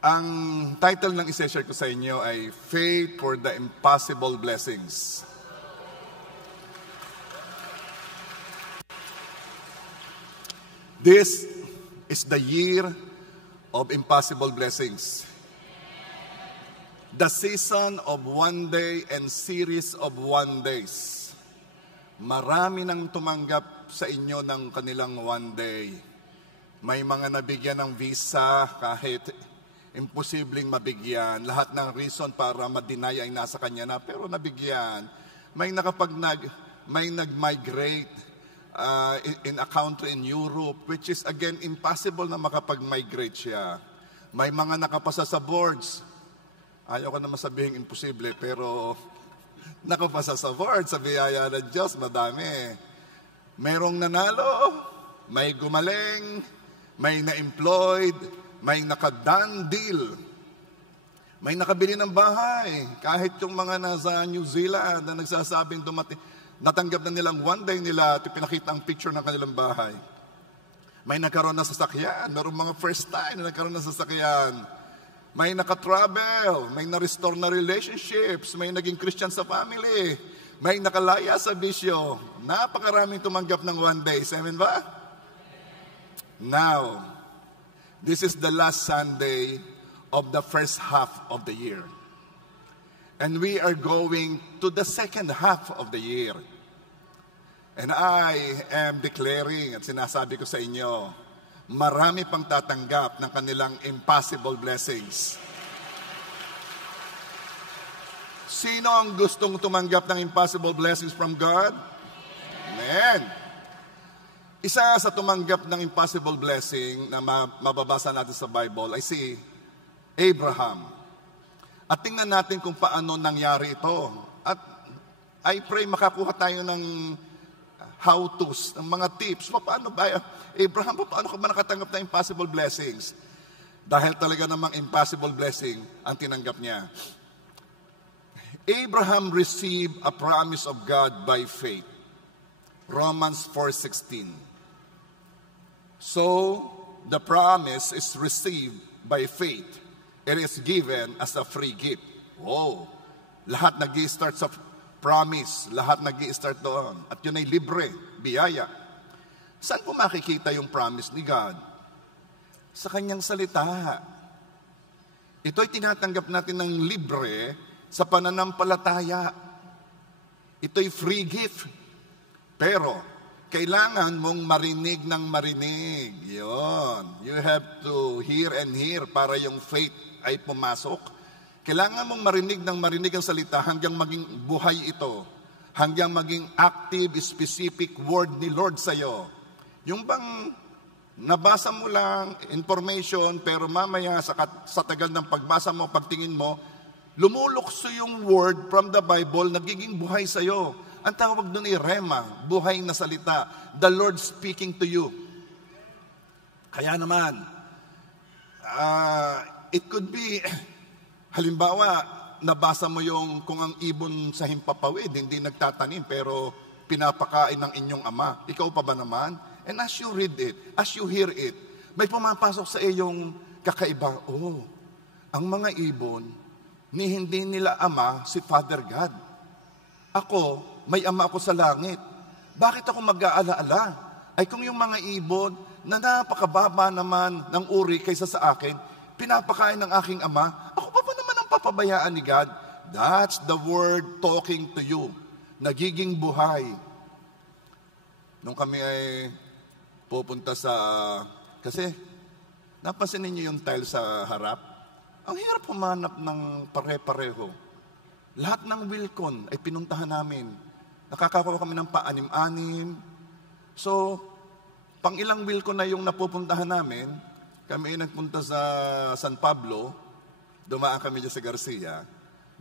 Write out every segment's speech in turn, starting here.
Ang title ng isa-share ko sa inyo ay Faith for the Impossible Blessings. This is the year of impossible blessings. The season of one day and series of one days. Marami nang tumanggap sa inyo ng kanilang one day. May mga nabigyan ng visa kahit imposibleng mabigyan. Lahat ng reason para ma-deny ay nasa kanya na, pero nabigyan. May nag-migrate in a country in Europe, which is again impossible na makapag-migrate siya. May mga nakapasa sa boards. Ayaw ko na masabihing imposible, pero nakapasa sa boards, sa biyaya ng Diyos, madami. Mayroong nanalo, may gumaling, may na-employed, may naka-done deal. May nakabili ng bahay. Kahit yung mga nasa New Zealand na nagsasabing natanggap na nilang one day nila at pinakita ang picture ng kanilang bahay. May nagkaroon na sasakyan. Mayroong mga first time na nagkaroon na sasakyan. May naka-travel. May na-restore na relationships. May naging Christian sa family. May nakalaya sa bisyo. Napakaraming tumanggap ng one day. Amen ba? Now, this is the last Sunday of the first half of the year. And we are going to the second half of the year. And I am declaring at sinasabi ko sa inyo, marami pang tatanggap ng kanilang impossible blessings. Sino ang gustong tumanggap ng impossible blessings from God? Amen. Isa sa tumanggap ng impossible blessing na mababasa natin sa Bible ay si Abraham. At tingnan natin kung paano nangyari ito. At I pray makakuha tayo ng how-tos, ng mga tips. Paano ba, Abraham, paano ka ba nakatanggap ng impossible blessings? Dahil talaga namang impossible blessing ang tinanggap niya. Abraham received a promise of God by faith. Romans 4:16. So, the promise is received by faith. It is given as a free gift. Wow! Lahat nag-i-start sa promise. Lahat nag-i-start doon. At yun ay libre, biyaya. Saan po makikita yung promise ni God? Sa kanyang salita. Ito'y tinatanggap natin ng libre sa pananampalataya. Ito'y free gift. Pero, kailangan mong marinig ng marinig. Yun. You have to hear and hear para yung faith ay pumasok. Kailangan mong marinig ng marinig ang salita hanggang maging buhay ito. Hanggang maging active, specific word ni Lord sa'yo. Yung bang nabasa mo lang information pero mamaya sa tagal ng pagbasa mo, pagtingin mo, lumulukso yung word from the Bible, nagiging buhay sa'yo. Ang tawag doon ay rema, buhay na salita. The Lord speaking to you. Kaya naman, it could be, halimbawa, nabasa mo yung kung ang ibon sa himpapawid, hindi nagtatanim, pero pinapakain ng inyong ama. Ikaw pa ba naman? And as you read it, as you hear it, may pumapasok sa iyong kakaiba. Oh, ang mga ibon, hindi nila ama si Father God. Ako, may ama ako sa langit. Bakit ako mag-aalaala? Ay kung yung mga ibon na napakababa naman ng uri kaysa sa akin, pinapakain ng aking ama, ako pa naman ang papabayaan ni God? That's the word talking to you. Nagiging buhay. Nung kami ay pupunta sa... Kasi, napansin ninyo yung tile sa harap? Ang hirap humanap ng pare-pareho. Lahat ng Wilcon ay pinuntahan namin. Nakakakuha kami ng pa-anim-anim. So, pang ilang Wilcon na yung napupuntahan namin, kami ay nagpunta sa San Pablo, dumaan kami dyan sa Garcia,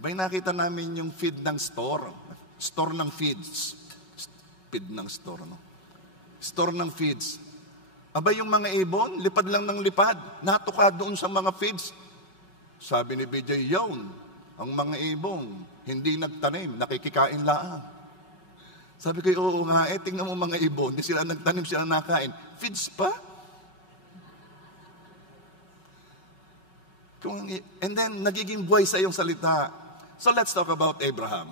bay nakita namin yung feed ng store. Store ng feeds. Feed ng store, no? Store ng feeds. Abay yung mga ibon, lipad lang ng lipad. Natuka doon sa mga feeds. Sabi ni BJ, yun, ang mga ibon, hindi nagtanim, nakikikain lang. Sabi ko, oo nga, tingnan mo mga ibon, hindi sila nagtanim, sila nakain. Feeds pa? And then, nagiging buhay sa iyong salita. So let's talk about Abraham.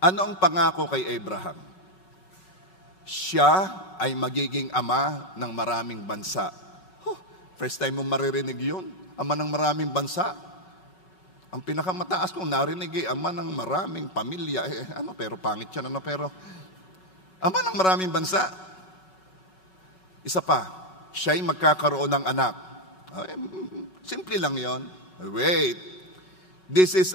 Ano ang pangako kay Abraham? Siya ay magiging ama ng maraming bansa. First time mong maririnig yun. Ama ng maraming bansa. Ang pinakamataas kong narinig ama ng maraming pamilya. Pero pangit yan, pero ama ng maraming bansa. Isa pa, siya'y magkakaroon ng anak. Simple lang yon. Wait. This is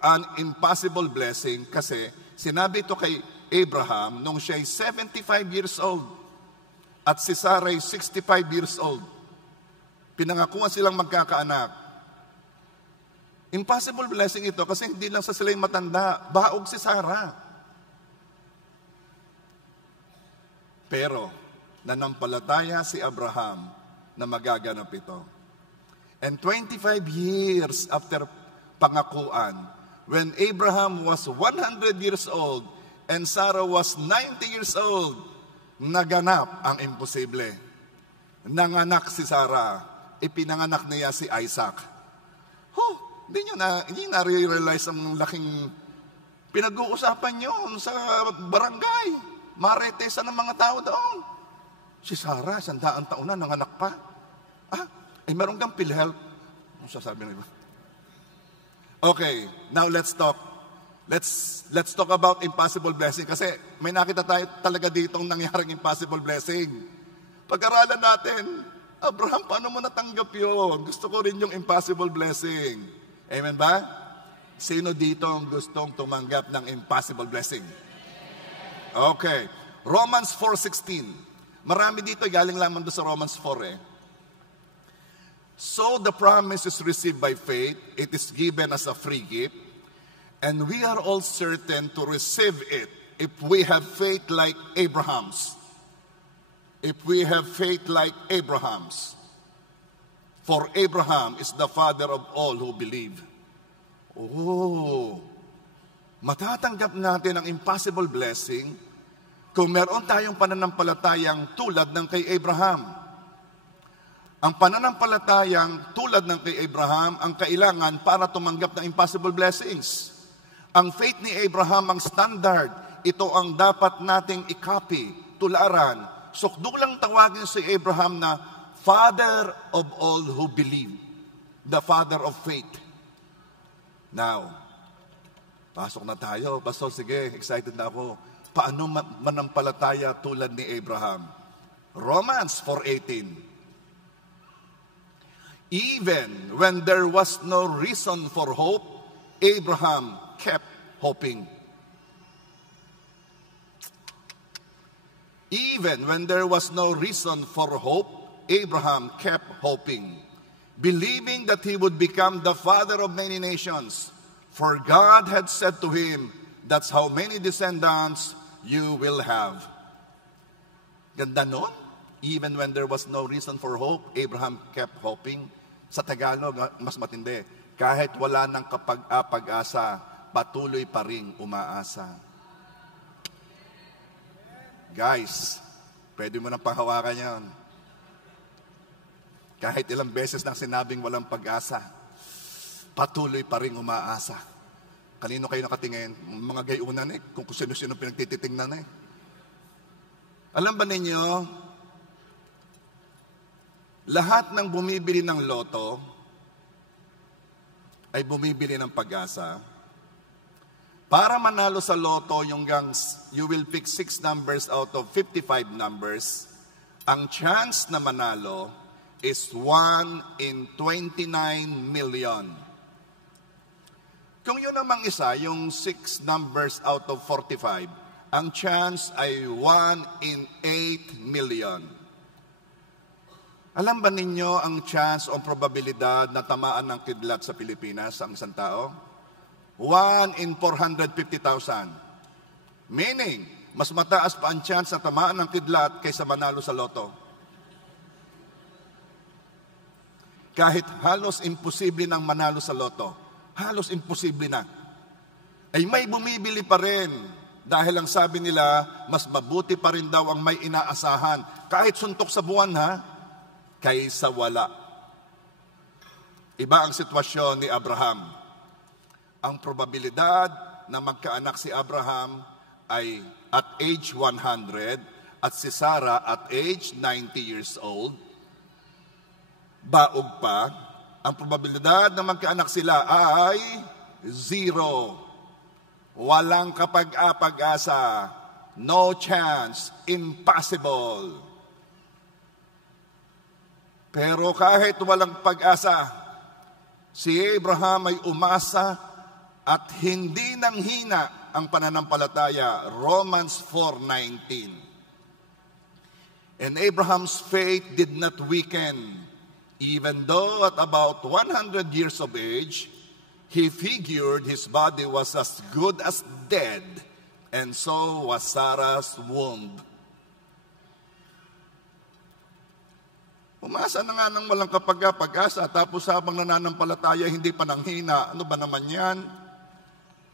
an impossible blessing kasi sinabi ito kay Abraham nung siya'y 75 years old at si Sarah 65 years old. Pinangakuan silang magkakaanak. Impossible blessing ito kasi hindi lang sa sila'y matanda, baog si Sarah. Pero, nanampalataya si Abraham na magaganap ito. And 25 years after pangakuan, when Abraham was 100 years old and Sarah was 90 years old, naganap ang imposible. Nanganak si Sarah, ipinanganak niya si Isaac. Hindi nyo na-realize ang laking pinag-uusapan nyo sa barangay. Maretesan ng mga tao doon. Si Sarah, 100 taon na, nanganak pa. Meron kang PhilHealth. Ano sasabi na iba? Okay, now let's talk. Let's talk about impossible blessing kasi may nakita tayo talaga ditong nangyaring impossible blessing. Pag-aralan natin, Abraham, paano mo natanggap yun? Gusto ko rin yung impossible blessing. Amen ba? Sino dito ang gustong tumanggap ng impossible blessing? Okay. Romans 4:16. Marami dito, galing lamang doon sa Romans 4 So the promise is received by faith. It is given as a free gift. And we are all certain to receive it if we have faith like Abraham's. If we have faith like Abraham's. For Abraham is the father of all who believe. Matatanggap natin ang impossible blessing kung meron tayong pananampalatayang tulad ng kay Abraham. Ang pananampalatayang tulad ng kay Abraham ang kailangan para tumanggap ng impossible blessings. Ang faith ni Abraham ang standard. Ito ang dapat nating i-copy, tularan. Sukdulang tawagin si Abraham na Father of all who believe. The Father of faith. Now, pasok na tayo. Pastor, sige, excited na ako. Paano manampalataya tulad ni Abraham? Romans 4:18. Even when there was no reason for hope, Abraham kept hoping. Even when there was no reason for hope, Abraham kept hoping, believing that he would become the father of many nations. For God had said to him, that's how many descendants you will have. Ganda nun. Even when there was no reason for hope, Abraham kept hoping. Sa Tagalog, mas matindi. Kahit wala nang pag-asa, patuloy pa ring umaasa. Guys, pwede mo nang panghawakan yan. Kahit ilang beses nang sinabing walang pag-asa, patuloy pa ring umaasa. Kanino kayo nakatingin? Mga gayunan kung sino-sino pinagtititingnan Alam ba ninyo, lahat ng bumibili ng loto ay bumibili ng pag-asa. Para manalo sa loto, you will pick 6 numbers out of 55 numbers. Ang chance na manalo is 1 in 29 million. Kung yun namang isa, yung 6 numbers out of 45, ang chance ay 1 in 8 million. Alam ba ninyo ang chance o probabilidad na tamaan ng kidlat sa Pilipinas ang isang tao? 1 in 450,000. Meaning, mas mataas pa ang chance na tamaan ng kidlat kaysa manalo sa loto. Kahit halos imposible nang manalo sa loto, halos imposible na, ay may bumibili pa rin. Dahil ang sabi nila, mas mabuti pa rin daw ang may inaasahan. Kahit suntok sa buwan kaysa wala. Iba ang sitwasyon ni Abraham. Ang probabilidad na magkaanak si Abraham ay at age 100 at si Sarah at age 90 years old. Baog pa, ang probabilidad na magkaanak sila ay 0. Walang kapag-apag-asa. No chance. Impossible. Pero kahit walang pag-asa, si Abraham ay umasa at hindi nanghina ang pananampalataya. Romans 4:19. And Abraham's faith did not weaken, even though at about 100 years of age, he figured his body was as good as dead, and so was Sarah's womb. Umasa na nga ng walang kapag-asa, tapos habang nananampalataya, hindi pa nanghina. Ano ba naman yan?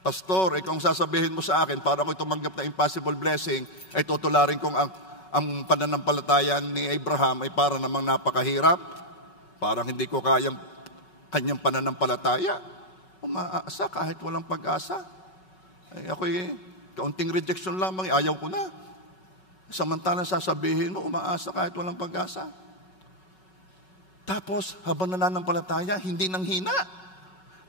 Pastor, kung sasabihin mo sa akin, para ko tumanggap na impossible blessing, ay tutularin kong ang pananampalataya ni Abraham ay para namang napakahirap. Parang hindi ko kayang kanyang pananampalataya. Umaasa kahit walang pag-asa. Ay ako'y kaunting rejection lamang, ayaw ko na. Samantalang sasabihin mo, umaasa kahit walang pag-asa. Tapos, habang nananampalataya, hindi nanghina.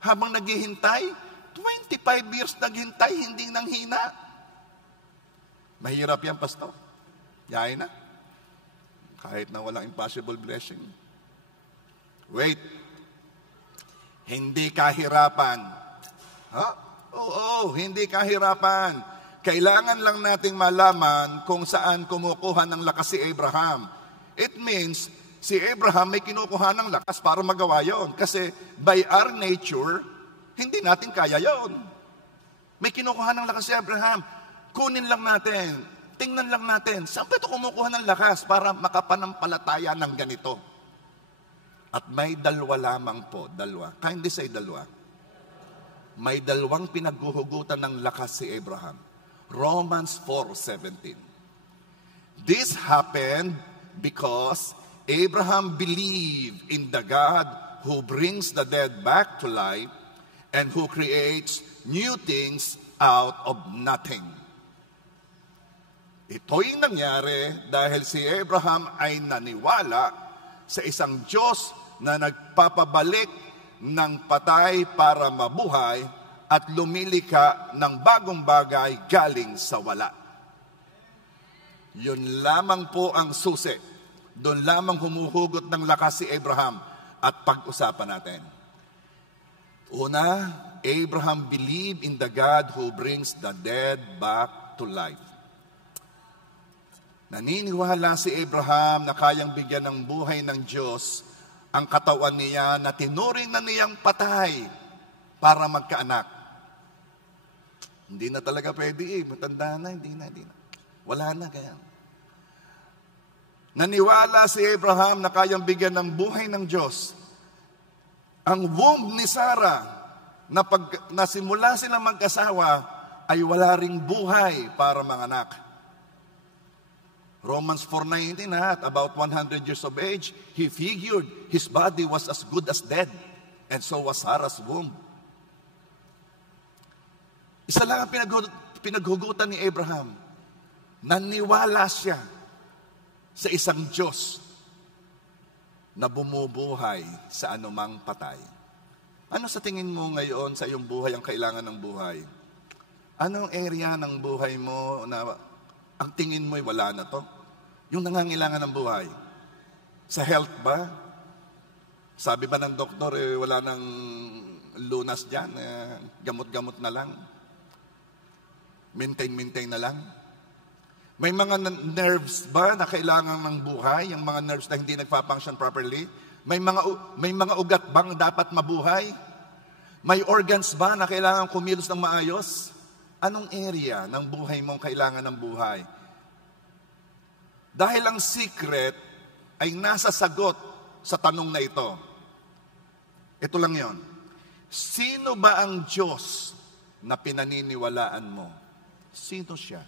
Habang naghihintay, 25 years naghintay, hindi nanghina. Mahirap yan, Pastor. Yain na. Kahit na walang impossible blessing. Wait. Hindi kahirapan. Oo, hindi kahirapan. Kailangan lang nating malaman kung saan kumukuha ng lakas si Abraham. It means, si Abraham may kinukuha ng lakas para magawa yon. Kasi by our nature, hindi natin kaya yon. May kinukuha ng lakas si Abraham. Kunin lang natin, tingnan lang natin, saan ba ito kumukuha ng lakas para makapanampalataya ng ganito? At may dalawa lamang po, dalawa. Kindly say dalawa. May dalawang pinaghuhugutan ng lakas si Abraham. Romans 4:17. This happened because Abraham believed in the God who brings the dead back to life and who creates new things out of nothing. Ito'y nangyari dahil si Abraham ay naniwala sa isang Diyos na nagpapabalik ng patay para mabuhay at lumilika ng bagong bagay galing sa wala. Yun lamang po ang susi. Doon lamang humuhugot ng lakas si Abraham at pag-usapan natin. Una, Abraham believed in the God who brings the dead back to life. Naniniwala si Abraham na kayang bigyan ng buhay ng Diyos ang katawan niya na tinuring na niyang patay para magkaanak. Hindi na talaga pwede matanda na, hindi na. Wala na kaya. Naniwala si Abraham na kayang bigyan ng buhay ng Diyos. Ang womb ni Sarah, na simula silang magkasawa, ay wala ring buhay para manganak. Romans 4:19, at about 100 years of age, he figured his body was as good as dead, and so was Sarah's womb. Isa lang ang pinaghugutan ni Abraham. Naniwala siya sa isang Diyos na bumubuhay sa anumang patay. Ano sa tingin mo ngayon sa iyong buhay ang kailangan ng buhay? Anong area ng buhay mo na ang tingin mo'y wala na to? Yung nangangailangan ng buhay. Sa health ba? Sabi ba ng doktor, wala nang lunas dyan, gamot-gamot na lang. Maintain na lang. May mga nerves ba na kailangan ng buhay? Yung mga nerves na hindi nagpa-function properly? May mga ugat bang dapat mabuhay? May organs ba na kailangan kumilos ng maayos? Anong area ng buhay mong kailangan ng buhay? Dahil ang secret ay nasa sagot sa tanong na ito. Ito lang yon. Sino ba ang Diyos na pinaniniwalaan mo? Sino siya?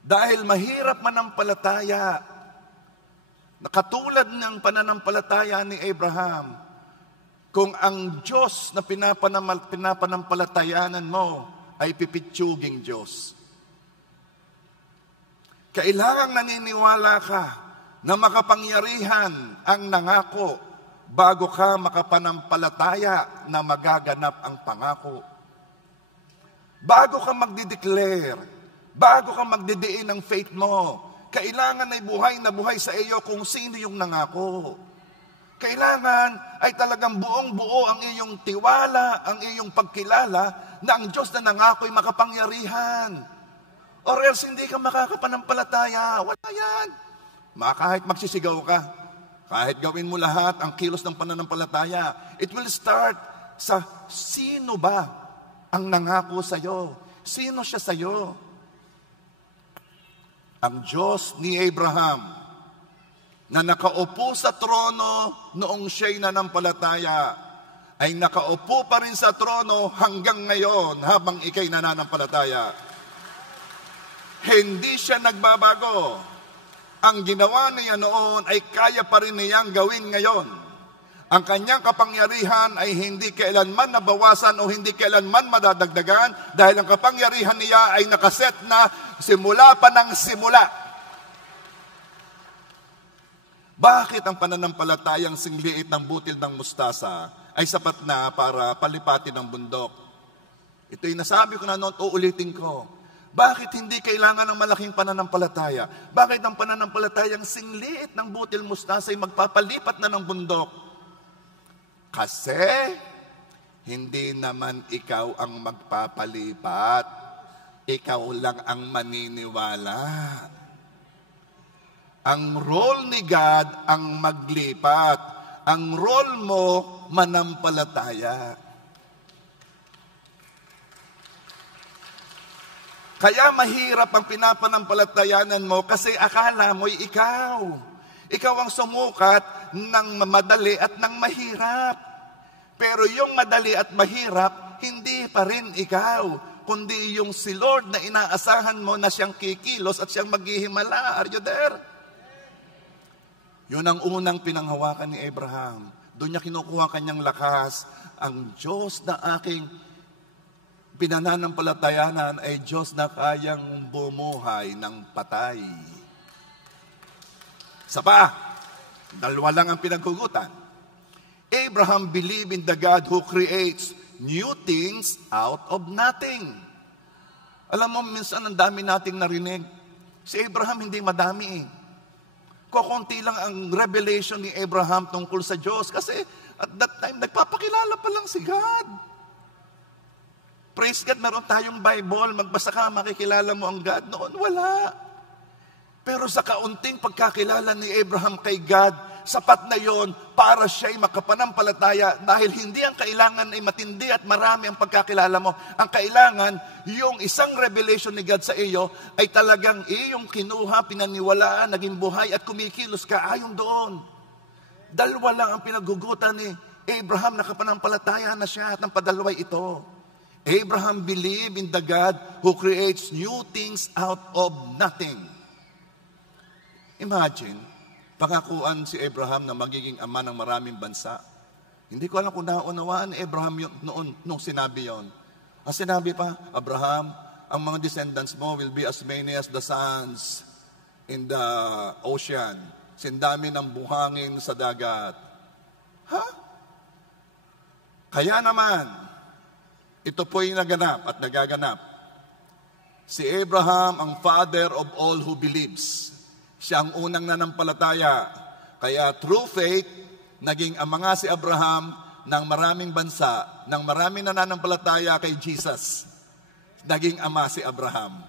Dahil mahirap manampalataya, na katulad ng pananampalataya ni Abraham, kung ang Diyos na pinapanampalatayanan mo ay pipitsuging Diyos. Kailangang naniniwala ka na makapangyarihan ang nangako bago ka makapanampalataya na magaganap ang pangako. Bago ka magdideclare, bago ka magdidiin ng faith mo, kailangan ay buhay na buhay sa iyo kung sino yung nangako. Kailangan ay talagang buong-buo ang iyong tiwala, ang iyong pagkilala na ang Diyos na nangako ay makapangyarihan. Or else hindi ka makakapanampalataya. Wala yan. Kahit magsisigaw ka, kahit gawin mo lahat ang kilos ng pananampalataya, it will start sa sino ba ang nangako sa iyo? Sino siya sa iyo? Ang Diyos ni Abraham na nakaupo sa trono noong siya'y nanampalataya ay nakaupo pa rin sa trono hanggang ngayon habang ika'y nananampalataya. Hindi siya nagbabago. Ang ginawa niya noon ay kaya pa rin niyang gawin ngayon. Ang kanyang kapangyarihan ay hindi kailanman nabawasan o hindi kailanman madadagdagan dahil ang kapangyarihan niya ay nakaset na simula pa ng simula. Bakit ang pananampalatayang singliit ng butil ng mustasa ay sapat na para palipatin ang bundok? Ito'y nasabi ko na noon, uulitin ko. Bakit hindi kailangan ng malaking pananampalataya? Bakit ang pananampalatayang singliit ng butil mustasa ay magpapalipat na ng bundok? Kasi hindi naman ikaw ang magpapalipat. Ikaw lang ang maniniwala. Ang role ni God ang maglipat. Ang role mo, manampalataya. Kaya mahirap ang pinapanampalatayanan mo kasi akala mo'y ikaw. Ikaw ang sumukat ng madali at ng mahirap. Pero yung madali at mahirap, hindi pa rin ikaw, kundi yung si Lord na inaasahan mo na siyang kikilos at siyang maghihimala. Are you there? Yun ang unang pinanghawakan ni Abraham. Doon niya kinukuha kanyang lakas. Ang Diyos na aking pinananampalatayanan ay Diyos na kayang bumuhay ng patay. Isa pa, dalawa lang ang pinaghugutan. Abraham believed in the God who creates new things out of nothing. Alam mo, minsan ang dami nating narinig. Si Abraham hindi madami. Kukunti lang ang revelation ni Abraham tungkol sa Diyos kasi at that time, nagpapakilala pa lang si God. Praise God, meron tayong Bible. Magbasa ka, makikilala mo ang God. Noon, wala. Pero sa kaunting pagkakilala ni Abraham kay God, sapat na yon para siya'y makapanampalataya dahil hindi ang kailangan ay matindi at marami ang pagkakilala mo. Ang kailangan, yung isang revelation ni God sa iyo ay talagang iyong kinuha, pinaniwalaan, naging buhay at kumikilos ka ayon doon. Dalawa lang ang pinaghugutan ni Abraham, nakapanampalataya na siya at ang padalaway ito. Abraham believed in the God who creates new things out of nothing. Imagine, pangakuan si Abraham na magiging ama ng maraming bansa. Hindi ko alam kung naunawaan ni Abraham noon nung sinabi yon. Ang sinabi pa, Abraham, ang mga descendants mo will be as many as the sands in the ocean. Sindami ng buhangin sa dagat. Ha? Kaya naman, ito po'y naganap at nagaganap. Si Abraham ang father of all who believes. Siya ang unang nanampalataya. Kaya through faith, naging ama nga si Abraham ng maraming bansa, ng maraming nananampalataya kay Jesus. Naging ama si Abraham.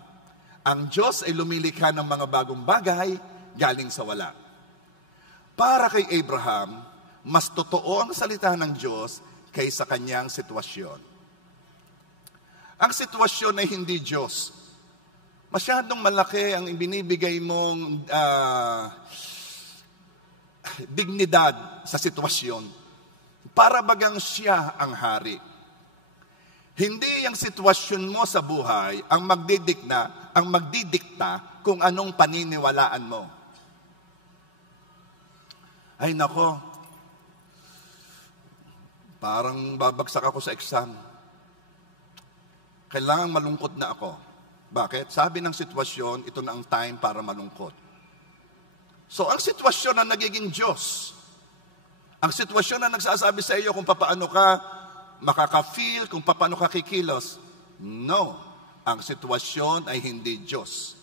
Ang Diyos ay lumilikha ng mga bagong bagay galing sa wala. Para kay Abraham, mas totoo ang salita ng Diyos kaysa kanyang sitwasyon. Ang sitwasyon ay hindi Diyos. Masyadong malaki ang ibinibigay mong dignidad sa sitwasyon. Para bagang siya ang hari. Hindi ang sitwasyon mo sa buhay ang magdidikta kung anong paniniwalaan mo. Ay nako, Parang babagsak ako sa exam. Kailangan malungkot na ako. Bakit? Sabi ng sitwasyon, ito na ang time para malungkot. So, ang sitwasyon na nagiging Diyos, ang sitwasyon na nagsasabi sa iyo kung paano ka makaka-feel, kung paano ka kikilos, no. Ang sitwasyon ay hindi Diyos.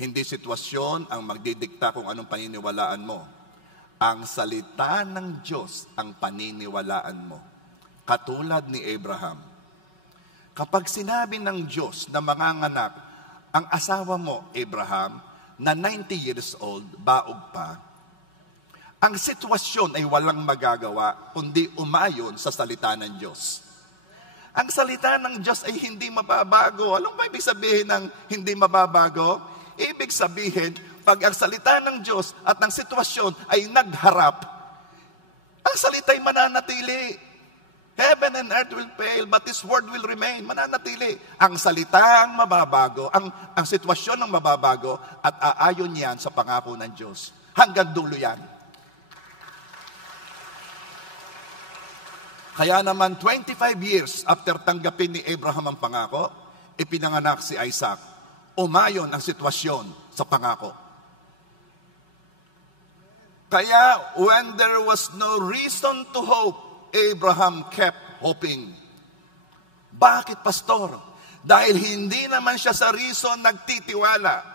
Hindi sitwasyon ang magdidikta kung anong paniniwalaan mo. Ang salita ng Diyos ang paniniwalaan mo. Katulad ni Abraham. Kapag sinabi ng Diyos na manganganak, ang asawa mo, Abraham, na 90 years old, baog pa, ang sitwasyon ay walang magagawa, kundi umayon sa salita ng Diyos. Ang salita ng Diyos ay hindi mababago. Anong ba ibig sabihin ng hindi mababago? Ibig sabihin, pag ang salita ng Diyos at ng sitwasyon ay nagharap, ang salita ay mananatili. Heaven and earth will fail, but His word will remain. Mananatili. Ang salitang mababago, ang sitwasyon ng mababago, at aayon yan sa pangako ng Diyos. Hanggang dulo yan. Kaya naman, 25 years after tanggapin ni Abraham ang pangako, ipinanganak si Isaac. Umayon ang sitwasyon sa pangako. Kaya, when there was no reason to hope, Abraham kept hoping. Bakit, pastor? Dahil hindi naman siya sa reason nagtitiwala.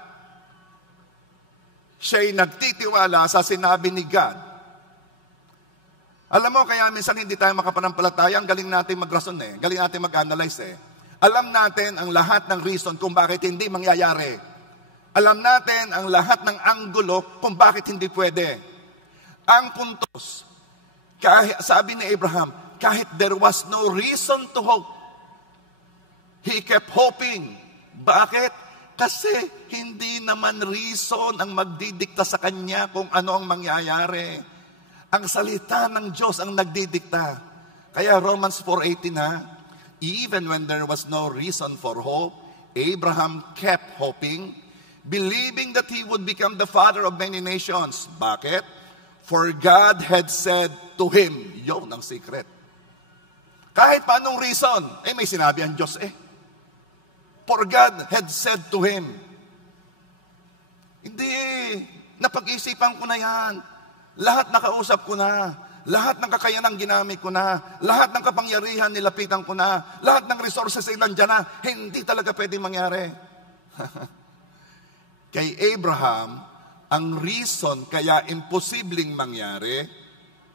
Siya'y nagtitiwala sa sinabi ni God. Alam mo, kaya minsan hindi tayo makapanampalataya, ang galing natin magrason galing natin mag-analyze Alam natin ang lahat ng reason kung bakit hindi mangyayari. Alam natin ang lahat ng anggulo kung bakit hindi pwede. Ang puntos, kahit, sabi ni Abraham, kahit there was no reason to hope, he kept hoping. Bakit? Kasi hindi naman reason ang magdidikta sa kanya kung ano ang mangyayari. Ang salita ng Diyos ang nagdidikta. Kaya Romans 4:18 even when there was no reason for hope, Abraham kept hoping, believing that he would become the father of many nations. Bakit? For God had said to him, yun ang secret. Kahit pa anong reason, may sinabi ang Diyos For God had said to him, hindi, napag-isipan ko na yan. Lahat nakausap ko na. Lahat ng kakayanang ginamit ko na. Lahat ng kapangyarihan nilapitan ko na. Lahat ng resources ay nandiyan na. Hindi talaga pwedeng mangyari. Kay Abraham, ang reason kaya imposibleng mangyari,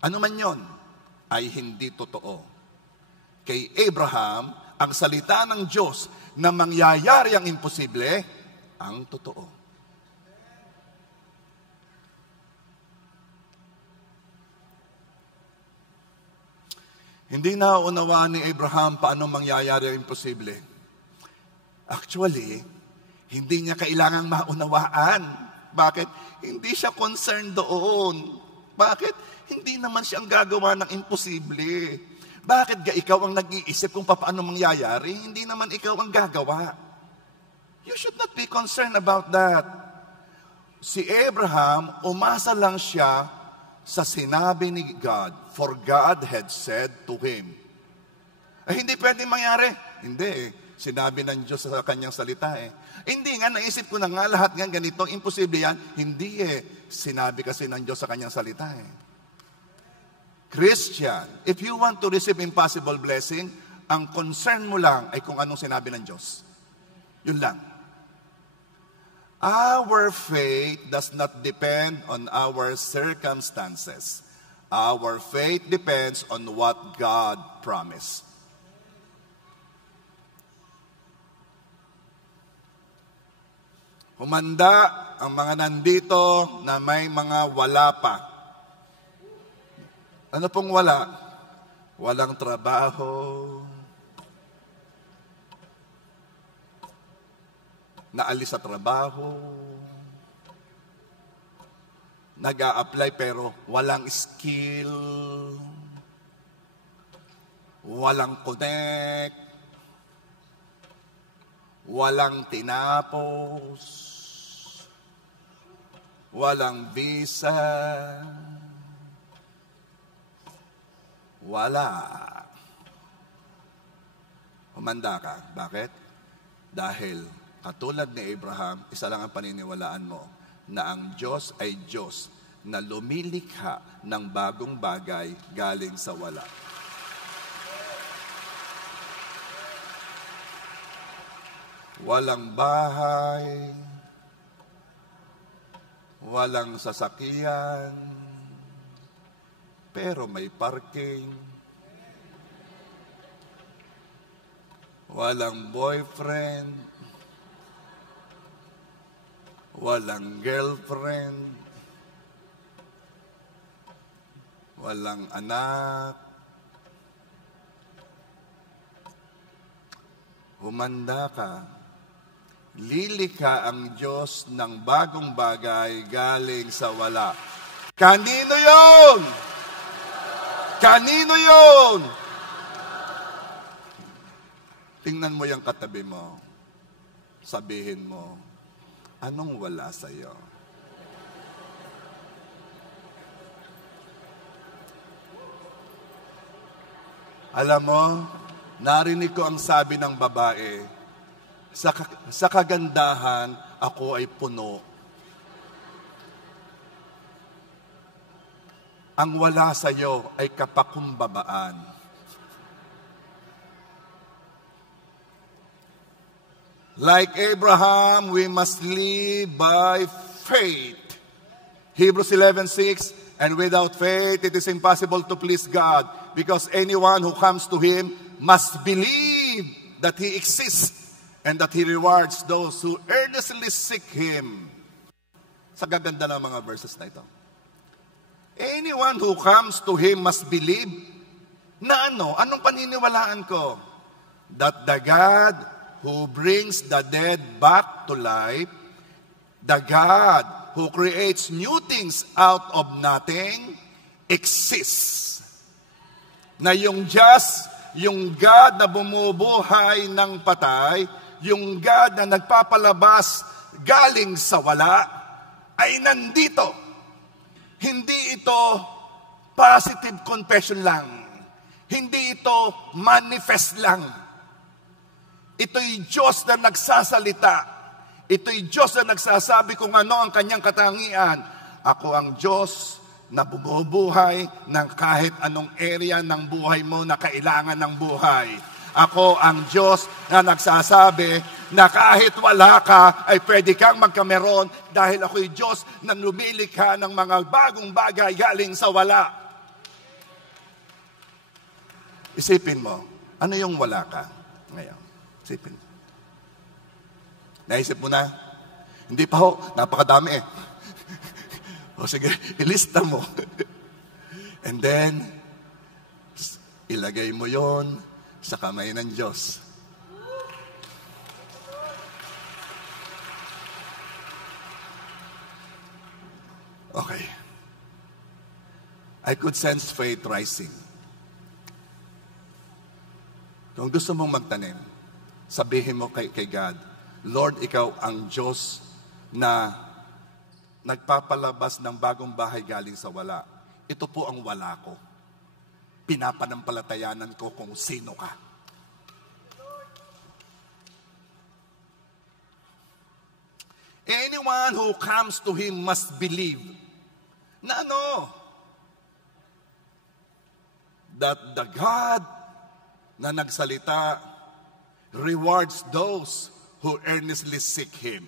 ano man yon, ay hindi totoo. Kay Abraham, ang salita ng Diyos na mangyayari ang imposible, ang totoo. Hindi na unawaan ni Abraham paano mangyayari ang imposible. Actually, hindi niya kailangang maunawaan. Bakit? Hindi siya concerned doon. Bakit? Hindi naman siyang gagawa ng imposible. Bakit ga ikaw ang nag-iisip kung paano mangyayari? Hindi naman ikaw ang gagawa. You should not be concerned about that. Si Abraham, umasa lang siya sa sinabi ni God, for God had said to him. Hindi pwedeng mangyari. Hindi Sinabi ng Diyos sa kanyang salita Hindi nga, naisip ko na nga lahat nga ganito, imposible yan. Hindi Sinabi kasi ng Diyos sa kanyang salita Christian, if you want to receive impossible blessing, ang concern mo lang ay kung anong sinabi ng Diyos. Yun lang. Our faith does not depend on our circumstances. Our faith depends on what God promised. Humanda ang mga nandito na may mga wala pa. Ano pong wala? Walang trabaho, naalis sa trabaho, nag-a-apply pero walang skill, walang connect, walang tinapos, walang visa, wala. Humanda ka. Bakit? Dahil katulad ni Abraham, isa lang ang paniniwalaan mo, na ang Diyos ay Diyos na lumilikha ng bagong bagay galing sa wala. Walang bahay, walang sasakyan, pero may parking. Walang boyfriend, walang girlfriend, walang anak. Humanda ka. Lilikha ang Diyos ng bagong bagay galing sa wala. Kanino yun? Kanino yun? Tingnan mo yung katabi mo. Sabihin mo, anong wala sa'yo? Alam mo, narinig ko ang sabi ng babae, sa kagandahan, ako ay puno. Ang wala sa iyo ay kapakumbabaan. Like Abraham, we must live by faith. Hebrews 11:6, and without faith, it is impossible to please God, because anyone who comes to Him must believe that He exists and that He rewards those who earnestly seek Him. Sa gaganda ng mga verses na ito. Anyone who comes to Him must believe na ano? Anong paniniwalaan ko? That the God who brings the dead back to life, the God who creates new things out of nothing, exists. Na yung just, yung God na bumubuhay ng patay, yung God na nagpapalabas galing sa wala, ay nandito. Hindi ito positive confession lang. Hindi ito manifest lang. Ito'y Diyos na nagsasalita. Ito'y Diyos na nagsasabi kung ano ang kanyang katangian. Ako ang Diyos na bumubuhay ng kahit anong area ng buhay mo na kailangan ng buhay. Ako ang Diyos na nagsasabi na kahit wala ka, ay pwede kang magkameron dahil ako'y Diyos na lumilikha ng mga bagong bagay galing sa wala. Isipin mo, ano yung wala ka ngayon? Isipin. Naisip mo na? Hindi pa ho, napakadami eh. O sige, ilista mo. And then, ilagay mo yon sa kamay ng Diyos. Okay. I could sense faith rising. Kung gusto mong magtanim, sabihin mo kay God, Lord, Ikaw ang Diyos na nagpapalabas ng bagong bahay galing sa wala. Ito po ang wala ko. Pinapanampalatayanan ko kung sino ka. Anyone who comes to Him must believe na ano? That the God na nagsalita rewards those who earnestly seek Him.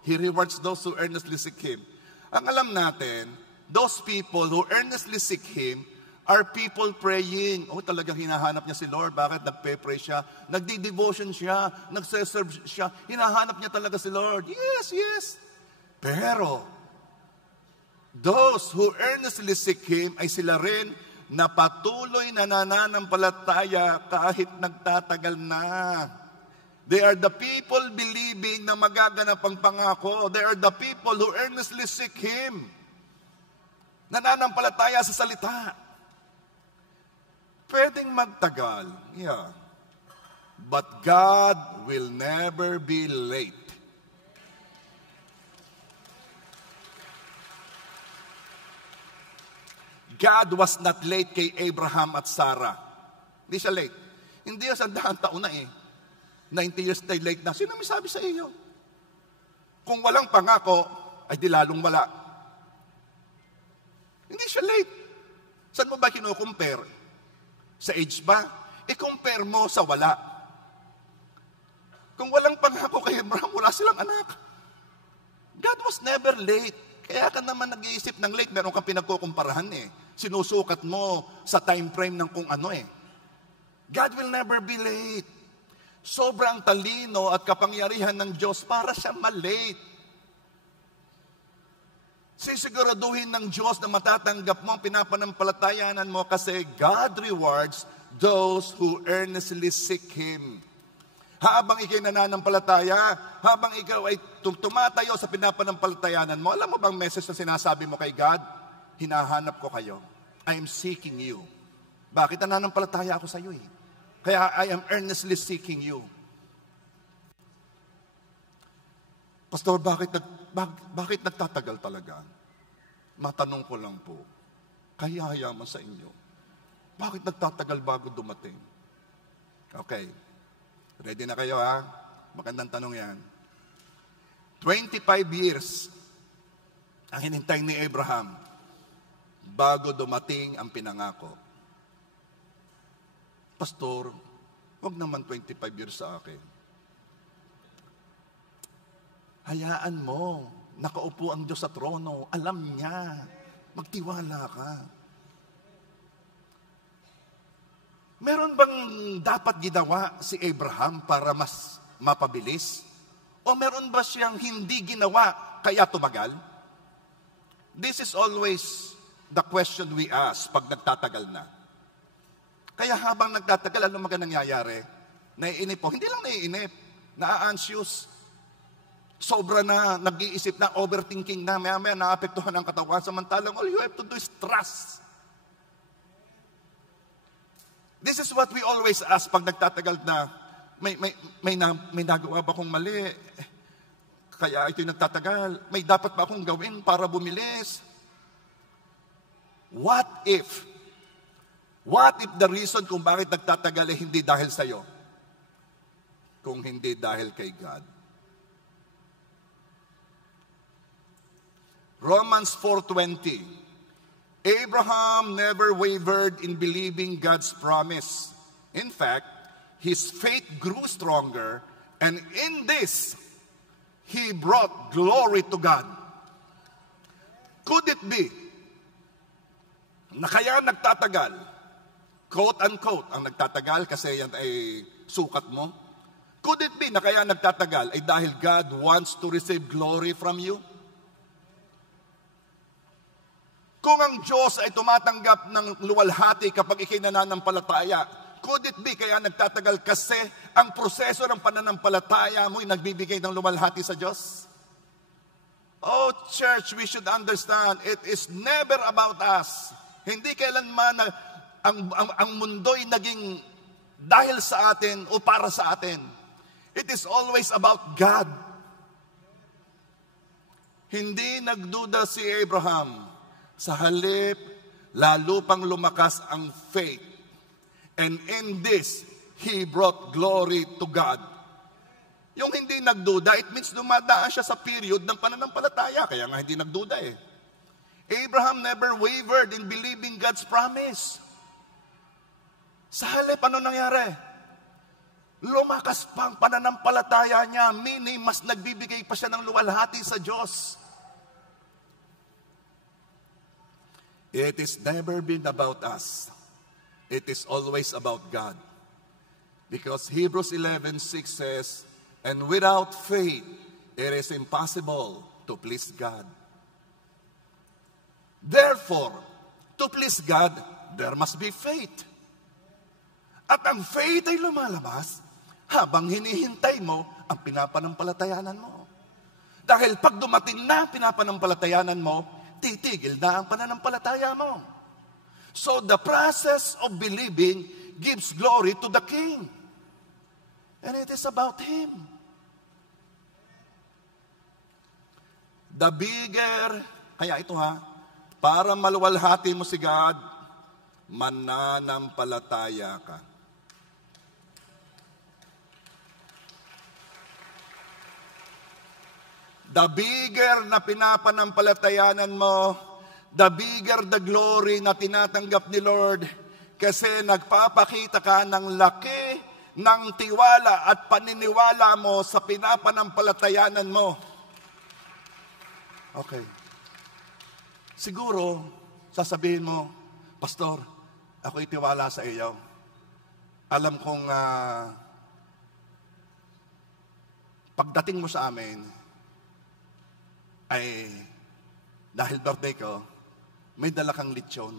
He rewards those who earnestly seek Him. Ang alam natin, those people who earnestly seek Him are people praying. Talagang hinahanap niya si Lord. Bakit? Nagpe-pray siya. Nagdi-devotion siya. Nagse-serve siya. Hinahanap niya talaga si Lord. Yes, yes. Pero, those who earnestly seek Him ay sila rin na patuloy na nananampalataya kahit nagtatagal na. They are the people believing na magaganap ang pangako. They are the people who earnestly seek Him. Nananampalataya sa salita. Pwedeng magtagal. Yeah. But God will never be late. God was not late kay Abraham at Sarah. Hindi siya late. Hindi yan 100 taon na eh. 90 years na late na. Sino may sabi sa iyo? Kung walang pangako, ay di lalong wala. Hindi siya late. Saan mo ba kinukumpare? Sa age ba? I-compare mo sa wala. Kung walang pangako kay Abraham, wala silang anak. God was never late. Kaya ka naman nag-iisip ng late, meron kang pinagkukumparahan eh. Sinusukat mo sa time frame ng kung ano eh. God will never be late. Sobrang talino at kapangyarihan ng Diyos para siya malate. Sisiguraduhin ng Diyos na matatanggap mo ang pinapanampalatayanan mo kasi God rewards those who earnestly seek Him. Habang ikay nananampalataya, habang ikaw ay tumatayo sa pinapanampalatayanan mo, alam mo bang message na sinasabi mo kay God? Hinahanap ko kayo. I am seeking you. Bakit nananampalataya ako sa iyo eh? Kaya I am earnestly seeking you. Pastor, bakit nagtatagal talaga? Matanong ko lang po. Kaya yaman sa inyo. Bakit nagtatagal bago dumating? Okay. Ready na kayo ha? Magandang tanong yan. 25 years ang hinintay ni Abraham bago dumating ang pinangako. Pastor, wag naman 25 years sa akin. Hayaan mo. Nakaupo ang Diyos sa trono. Alam niya. Magtiwala ka. Meron bang dapat ginawa si Abraham para mas mapabilis? O meron ba siyang hindi ginawa kaya tumagal? This is always the question we ask pag nagtatagal na. Kaya habang nagtatagal, ano mga nangyayari? Naiinip po. Hindi lang naiinip. Na-anxious. Sobra na, nag-iisip na, overthinking na, maya-maya naapektuhan ang katawan. Samantalang, all you have to do is trust. This is what we always ask pag nagtatagal na, may nagawa ba akong mali? Kaya ito'y nagtatagal. May dapat ba akong gawin para bumilis? What if the reason kung bakit nagtatagal ay hindi dahil sa'yo? Kung hindi dahil kay God. Romans 4:20. Abraham never wavered in believing God's promise. In fact, his faith grew stronger, and in this, he brought glory to God. Could it be na kaya nagtatagal, quote-unquote, ang nagtatagal kasi yan ay sukat mo? Could it be na kaya nagtatagal ay dahil God wants to receive glory from you? Kung ang Diyos ay tumatanggap ng luwalhati kapag ikay nananampalataya, could it be kaya nagtatagal kasi ang proseso ng pananampalataya mo ay nagbibigay ng luwalhati sa Diyos? Oh, church, we should understand, it is never about us. Hindi kailanman na ang mundo'y naging dahil sa atin o para sa atin. It is always about God. Hindi nagduda si Abraham. Sa halip, lalo pang lumakas ang faith. And in this, he brought glory to God. Yung hindi nagduda, it means dumadaan siya sa period ng pananampalataya. Kaya nga hindi nagduda eh. Abraham never wavered in believing God's promise. Sa halip, ano nangyari? Lumakas pa ang pananampalataya niya, meaning mas nagbibigay pa siya ng luwalhati sa Diyos. It is never been about us. It is always about God. Because Hebrews 11:6 says, and without faith, it is impossible to please God. Therefore, to please God, there must be faith. At ang faith ay lumalabas habang hinihintay mo ang pinapanampalatayanan mo. Dahil pag dumating na pinapanampalatayanan mo, titigil na ang pananampalataya mo. So the process of believing gives glory to the King. And it is about Him. The bigger, kaya ito para maluwalhati mo si God, mananampalataya ka. The bigger na pinapanampalatayanan mo, the bigger the glory na tinatanggap ni Lord, kasi nagpapakita ka ng laki ng tiwala at paniniwala mo sa pinapanampalatayanan mo. Okay. Siguro, sasabihin mo, Pastor, ako'y tiwala sa iyo. Alam kong pagdating mo sa amin, ay dahil birthday ko, may dala kang lechon.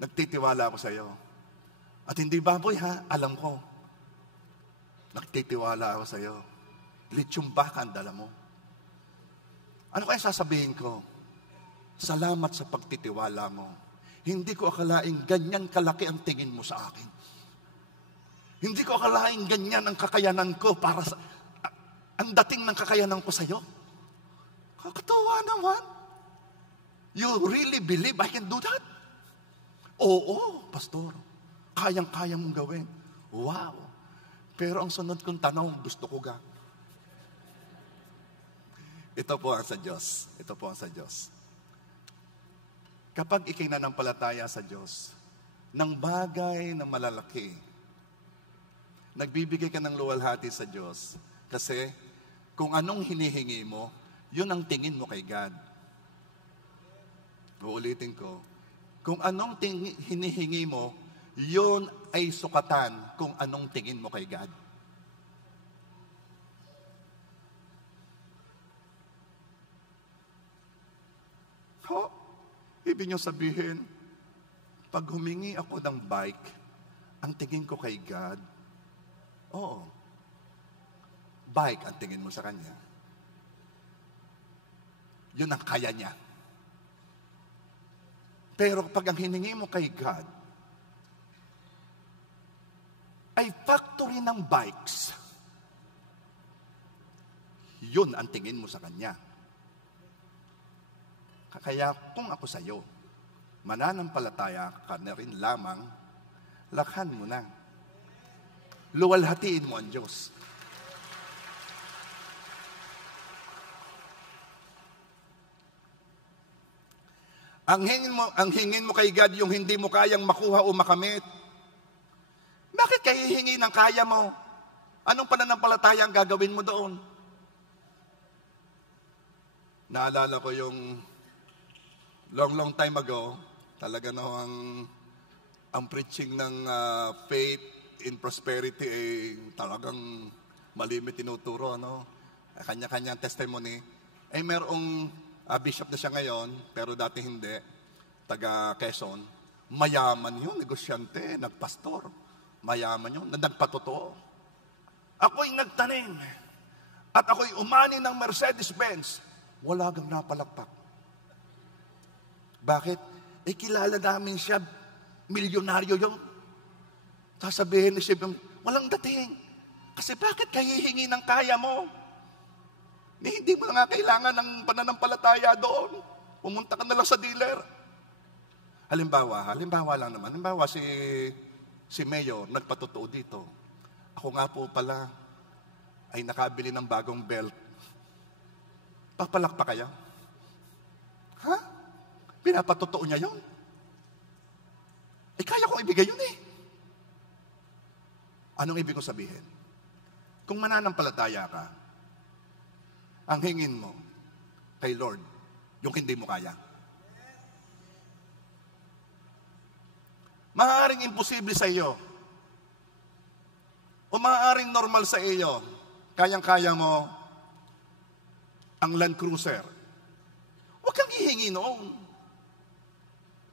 Nagtitiwala ako sa iyo. At hindi baboy ha, alam ko. Nagtitiwala ako sa iyo. Lechon baka ang dala mo. Ano kaya sasabihin ko? Salamat sa pagtitiwala mo. Hindi ko akalaing ganyan kalaki ang tingin mo sa akin. Hindi ko akalaing ganyan ang kakayanan ko para sa... ang dating ng kakayanan ko sa iyo. Kakatawa naman. You really believe I can do that? Oo, Pastor. Kayang-kaya mong gawin. Wow. Pero ang sunod kong tanong, gusto ko ga. Ito po ang sa Diyos. Ito po ang sa Diyos. Kapag ikay nananampalataya sa Diyos, ng bagay na malalaki, nagbibigay ka ng luwalhati sa Diyos. Kasi kung anong hinihingi mo, yun ang tingin mo kay God. Uulitin ko. Kung anong hinihingi mo, yun ay sukatan kung anong tingin mo kay God. Ibig niyo sabihin, pag humingi ako ng bike, ang tingin ko kay God, oo, bike ang tingin mo sa Kanya. Yun ang kaya niya. Pero pag ang hiningi mo kay God, ay factory ng bikes, yun ang tingin mo sa Kanya. Kaya kung ako sa iyo, mananampalataya ka na rin lamang, lakhan mo na. Luwalhatiin mo ang Diyos. Ang hingin mo kay God yung hindi mo kayang makuha o makamit. Bakit kayo hihingi ng kaya mo? Anong pananampalataya ang gagawin mo doon? Naalala ko yung long time ago, talaga na ang preaching ng faith in prosperity ay talagang malimit tinuturo, no? Kanya-kanyang testimony. Ay merong bishop na siya ngayon, pero dati hindi, taga Quezon. Mayaman yun, negosyante, nagpastor. Mayaman yun, nagpatotoo. Ako'y nagtanim, at ako'y umani ng Mercedes-Benz. Wala kang napalakpak. Bakit? Kilala namin siya, milyonaryo yun. Sasabihin ni siya, walang dating. Kasi bakit kayo hihingi ng kaya mo? Hindi mo na nga kailangan ng pananampalataya doon. Pumunta ka na lang sa dealer. Halimbawa lang naman. Halimbawa si Mayor, nagpatotoo dito. Ako nga po pala ay nakabili ng bagong belt. Papalakpa kayo? Ha? Pinapatotoo niya yun. Kaya kong ibigay yun eh. Anong ibig kong sabihin? Kung mananampalataya ka, ang hingin mo kay Lord, yung hindi mo kaya. Maaaring imposible sa iyo, o maaaring normal sa iyo, kayang-kaya mo ang Land Cruiser. Huwag kang hihingi noon.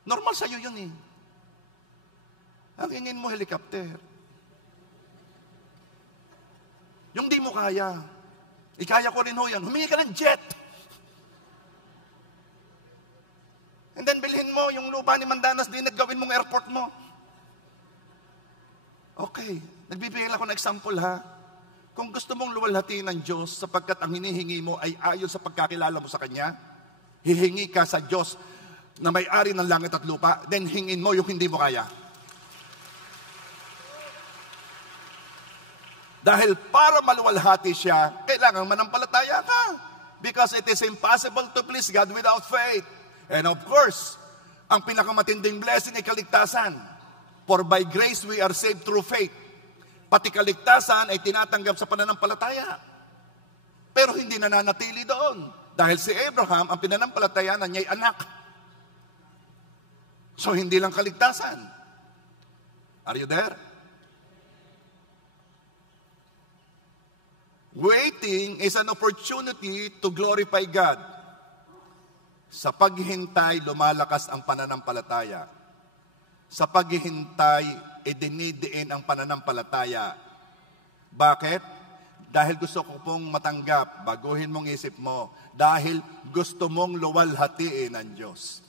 Normal sa iyo yun eh. Ang hingin mo, helicopter. Yung di mo kaya. Ikaya ko rin ho yan. Humingi ka ng jet. And then bilhin mo yung lupa ni Mandanas din at gawin mong airport mo. Okay. Nagbibigay ako ng example ha. Kung gusto mong luwalhatiin ng Diyos sapagkat ang hinihingi mo ay ayon sa pagkakilala mo sa Kanya, hihingi ka sa Diyos na may-ari ng langit at lupa, then hingin mo yung hindi mo kaya. Dahil para maluwalhati siya, kailangan manampalataya ka. Because it is impossible to please God without faith. And of course, ang pinakamatinding blessing ay kaligtasan. For by grace we are saved through faith. Pati kaligtasan ay tinatanggap sa pananampalataya. Pero hindi nananatili doon. Dahil si Abraham, ang pinanampalatayanan niya ay anak. So hindi lang kaligtasan. Are you there? Waiting is an opportunity to glorify God. Sa paghihintay, lumalakas ang pananampalataya. Sa paghihintay, idinidiin ang pananampalataya. Bakit? Dahil gusto ko pong matanggap, baguhin mong isip mo, dahil gusto mong luwalhatiin ang Diyos.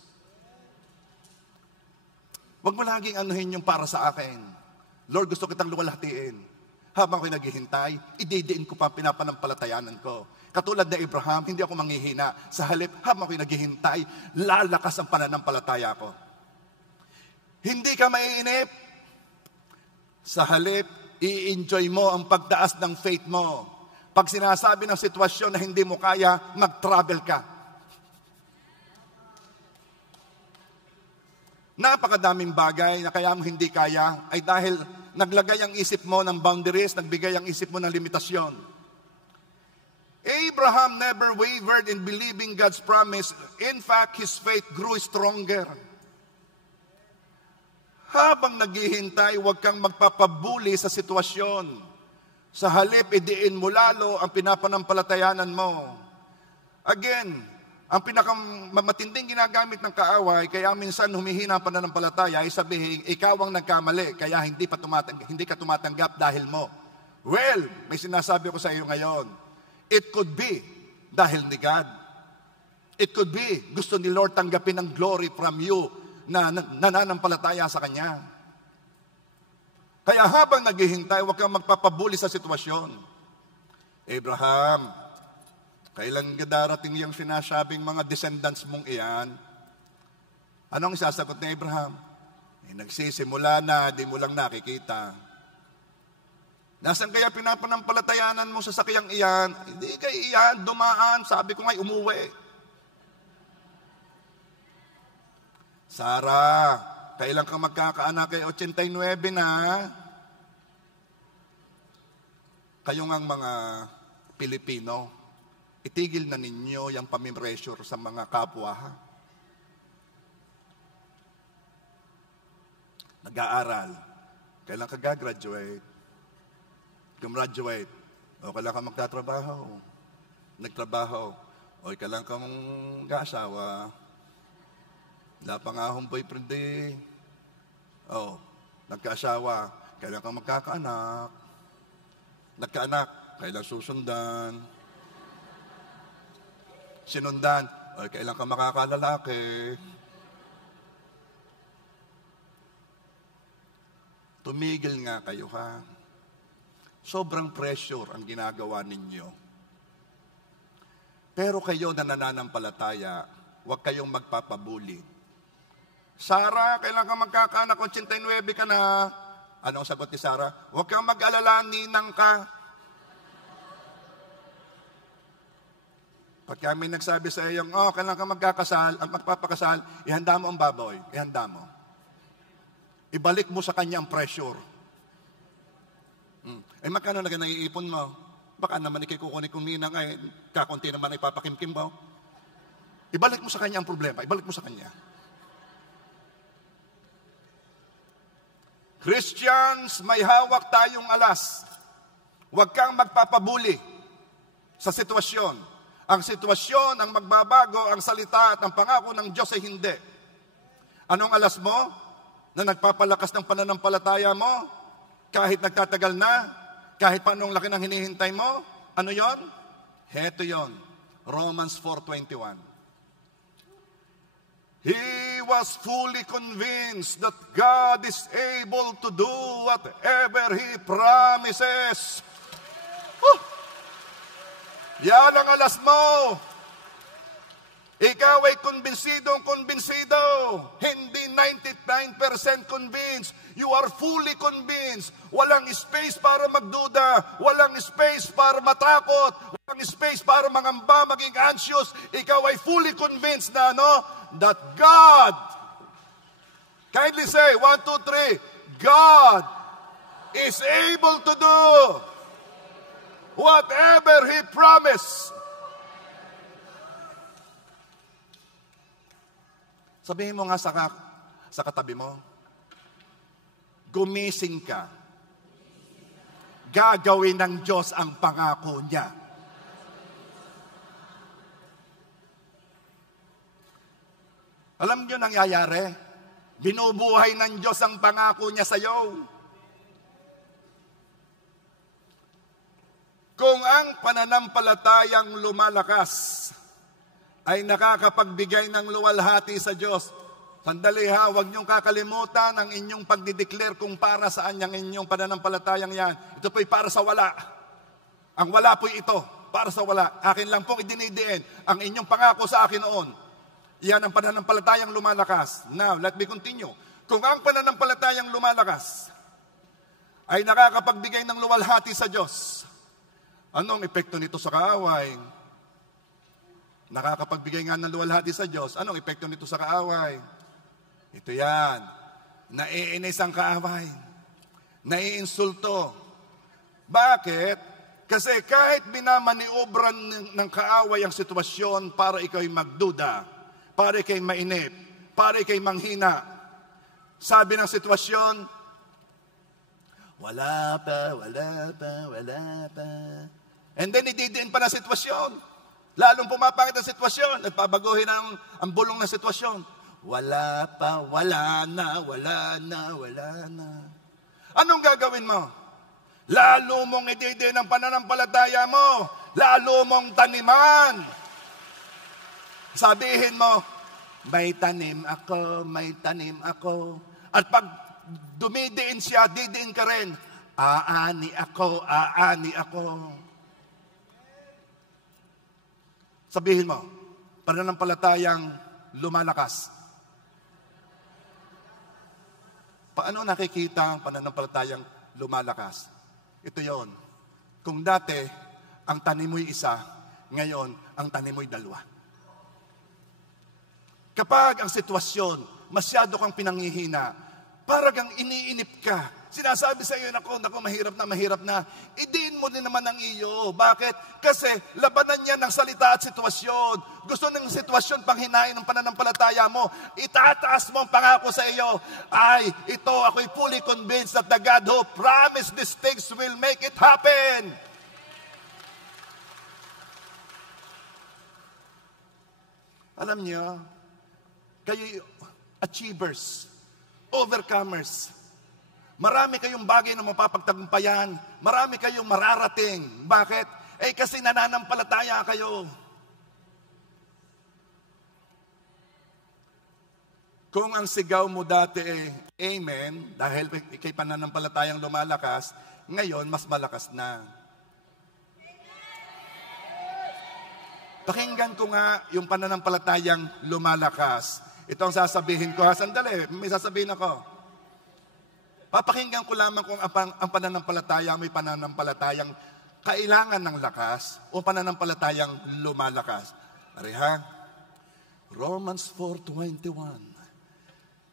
Huwag mo laging anuhin yung para sa akin. Lord, gusto kitang luwalhatiin. Habang ako'y naghihintay, ididiin ko pa pinapanampalatayanan ko. Katulad na Abraham, hindi ako manghihina. Sa halip, habang ako'y naghihintay, lalakas ang pananampalataya ko. Hindi ka maiinip. Sa halip, i-enjoy mo ang pagtaas ng faith mo. Pag sinasabi ng sitwasyon na hindi mo kaya, mag-travel ka. Napakadaming bagay na kaya mo hindi kaya ay dahil naglagay ang isip mo ng boundaries, nagbigay ang isip mo ng limitasyon. Abraham never wavered in believing God's promise. In fact, his faith grew stronger. Habang naghihintay, huwag kang magpapabuli sa sitwasyon. Sa halip, idiin mo lalo ang pinapanampalatayanan mo. Again, ang pinakamatinding ginagamit ng kaaway, kaya minsan humihina ang pananampalataya, ay sabihin, ikaw ang nagkamali, kaya hindi ka tumatanggap dahil mo. Well, may sinasabi ko sa iyo ngayon, it could be dahil ni God. It could be, gusto ni Lord tanggapin ang glory from you na nananampalataya sa Kanya. Kaya habang naghihintay, huwag kang magpapabuli sa sitwasyon. Abraham, kailan darating yung sinasabing mga descendants mong iyan? Anong isasagot ni Abraham? Nagsisimula na, di mo lang nakikita. Nasaan kaya pinapanampalatayanan mo sa sakyang iyan? Hindi kay iyan, dumaan, sabi ko nga'y umuwi. Sarah, kailan ka magkakaanak kay 89 na? Kayo ngang mga Pilipino, itigil na ninyo yung pamipressure sa mga kapwa. Nag-aaral. Kailan ka gagraduate? Gumraduate. O kailan ka magtatrabaho? Nagtrabaho. O kailan ka mong gasawa? Wala pa nga akong boyfriend eh. O, nagkaasawa. Kailan ka magkakaanak? Nagkaanak. Kailan susundan? Sinundan, o kailan ka makakalalaki? Tumigil nga kayo ha. Sobrang pressure ang ginagawa ninyo. Pero kayo na nananampalataya, huwag kayong magpapabuli. Sarah, kailan ka magkakaanak? 89 ka na. Anong sagot ni Sarah? Huwag kang mag-alala, ninang ka. Pag kami nagsabi sa iyo, kailan ka magkakasal at magpapakasal, ihanda mo ang baboy, ihanda mo. Ibalik mo sa kanya ang pressure. Magkano na naiipon mo? Baka naman ikikukunin kong ninang, kakunti naman ipapakimkim mo. Ibalik mo sa kanya ang problema, ibalik mo sa kanya. Christians, may hawak tayong alas. Huwag kang magpapabuli sa sitwasyon. Ang sitwasyon ang magbabago, ang salita at ang pangako ng Diyos ay hindi. Anong alas mo? Na nagpapalakas ng pananampalataya mo? Kahit nagtatagal na? Kahit pa anong laki ng hinihintay mo? Ano yon? Heto yon. Romans 4:21. He was fully convinced that God is able to do whatever He promises. Yan ang alas mo. Ikaw ay kumbinsido. Hindi 99% convinced. You are fully convinced. Walang space para magduda. Walang space para matakot. ang space para mangamba, maging anxious. Ikaw ay fully convinced na that God, kindly say, 1, 2, 3, God is able to do whatever He promised. Sabihin mo nga sa katabi mo, gumising ka. Gagawin ng Diyos ang pangako niya. Alam niyo nangyayari? Binubuhay ng Diyos ang pangako niya sa iyo. Kung ang pananampalatayang lumalakas ay nakakapagbigay ng luwalhati sa Diyos, sandali ha, huwag niyong kakalimutan ang inyong pagdideclare kung para saan yung inyong pananampalatayang yan. Ito po'y para sa wala. Ang wala po'y ito, para sa wala. Akin lang pong idinidiin ang inyong pangako sa akin noon. Yan ang pananampalatayang lumalakas. Now, let me continue. Kung ang pananampalatayang lumalakas ay nakakapagbigay ng luwalhati sa Diyos, anong epekto nito sa kaaway? Nakakapagbigay nga ng luwalhati sa Diyos, anong epekto nito sa kaaway? Ito yan. Naiinis ang kaaway. Naiinsulto. Bakit? Kasi kahit binamaniobran ng kaaway ang sitwasyon para ikaw'y magduda, para ikaw'y mainip, para ikaw'y manghina, sabi ng sitwasyon, wala pa. And then ididiin pa ng sitwasyon. Lalong pumapangit ang sitwasyon at pabaguhin ang bulong ng sitwasyon. Wala pa, wala na. Anong gagawin mo? Lalo mong ididiin ang pananampalataya mo. Lalo mong taniman. Sabihin mo, may tanim ako. At pag dumidiin siya, didiin ka rin. Aani ako. Sabihin mo, pananampalatayang lumalakas. Paano nakikita ang pananampalatayang lumalakas? Ito yon. Kung dati, ang tanim mo'y isa, ngayon, ang tanim mo'y dalawa. Kapag ang sitwasyon, masyado kang pinanghihina, parang iniinip ka, sinasabi sa iyo, naku, mahirap na, idiin mo din naman ang iyo. Bakit? Kasi labanan niya ng salita at sitwasyon. Gusto ng sitwasyon panghinain ng pananampalataya mo. Itataas mo ang pangako sa iyo. Ay, ito, ako'y fully convinced that the God who promised these things will make it happen. Alam niyo, kayo achievers, overcomers. Marami kayong bagay na mapapagtagumpayan. Marami kayong mararating. Bakit? Kasi nananampalataya kayo. Kung ang sigaw mo dati amen, dahil ikay pananampalatayang lumalakas, ngayon mas malakas na. Pakinggan ko nga yung pananampalatayang lumalakas. Ito ang sasabihin ko. Sandali, may sasabihin ako. Papakinggan ko lamang kung ang pananampalataya may pananampalatayang kailangan ng lakas o pananampalatayang lumalakas. Ariha, Romans 4:21.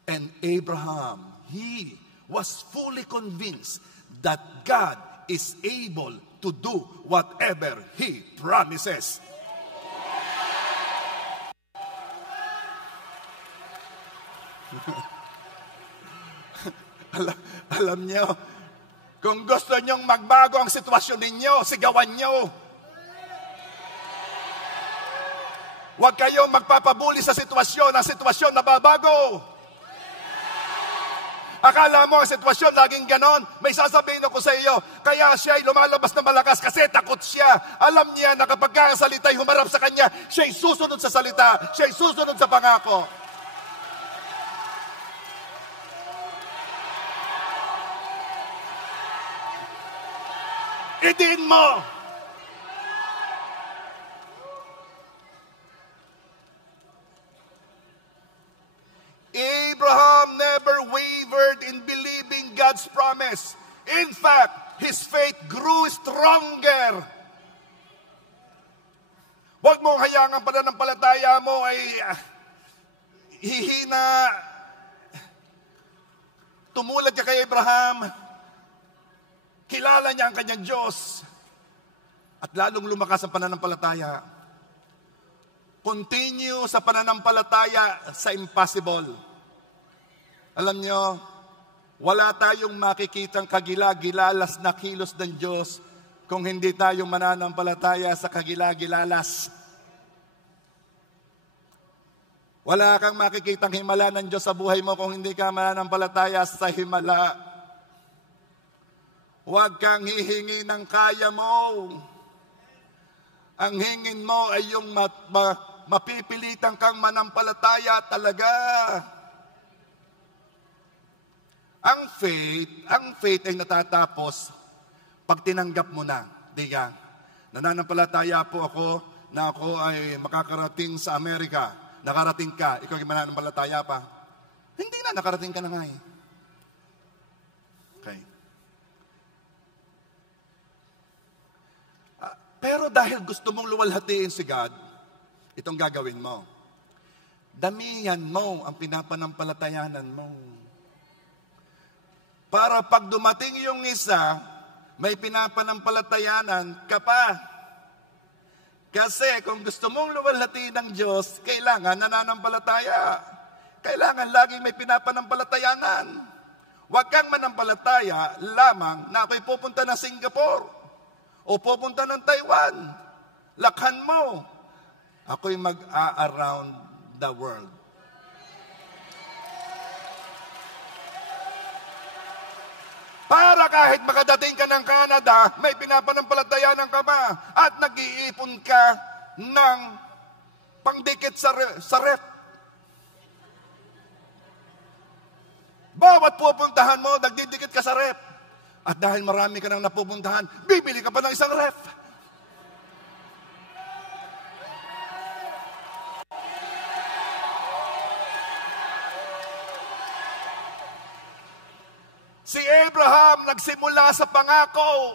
And Abraham, he was fully convinced that God is able to do whatever He promises. Alam niyo, kung gusto niyong magbago ang sitwasyon ninyo, sigawan niyo. Huwag kayong magpapabuli sa sitwasyon. Ang sitwasyon nababago. Akala mo ang sitwasyon laging ganon. May sasabihin ako sa iyo, kaya siya ay lumalabas na malakas kasi takot siya. Alam niya na kapag kasalita ay humarap sa kanya, siya ay susunod sa salita, siya ay susunod sa pangako. Idiin mo! Abraham never wavered in believing God's promise. In fact, his faith grew stronger. Huwag mong hayaan ang pananampalataya mo ay hihina. Tumulad ka kay Abraham. Kilala niya ang kanyang Diyos. At lalong lumakas ang pananampalataya. Continue sa pananampalataya sa impossible. Alam niyo, wala tayong makikitang kagilagilalas na kilos ng Diyos kung hindi tayo mananampalataya sa kagilagilalas. Wala kang makikitang himala ng Diyos sa buhay mo kung hindi ka mananampalataya sa himala. Huwag kang hihingi ng kaya mo. Ang hingin mo ay yung mapipilitan kang manampalataya talaga. Ang faith ay natatapos pag tinanggap mo na. Diga, nananampalataya po ako na ako ay makakarating sa Amerika. Nakarating ka, ikaw ay mananampalataya pa. Hindi na, nakarating ka na nga eh. Okay. Pero dahil gusto mong luwalhatiin si God, itong gagawin mo. Damihan mo ang pinapanampalatayanan mo. Para pag dumating yung isa, may pinapanampalatayanan ka pa. Kasi kung gusto mong luwalhatiin ng Diyos, kailangan nananampalataya. Kailangan laging may pinapanampalatayanan. Huwag kang manampalataya lamang na ako'y pupunta na Singapore o pupunta ng Taiwan. Lakhan mo. Ako'y mag-a-around the world. Para kahit makadating ka ng Canada, may pinapanampalatayanan ka ba? At nag-iipon ka ng pangdikit sa ref. Bawat pupuntahan mo, nagdidikit ka sa ref. At dahil marami ka nang napupuntahan, bibili ka pa ng isang ref. Si Abraham nagsimula sa pangako.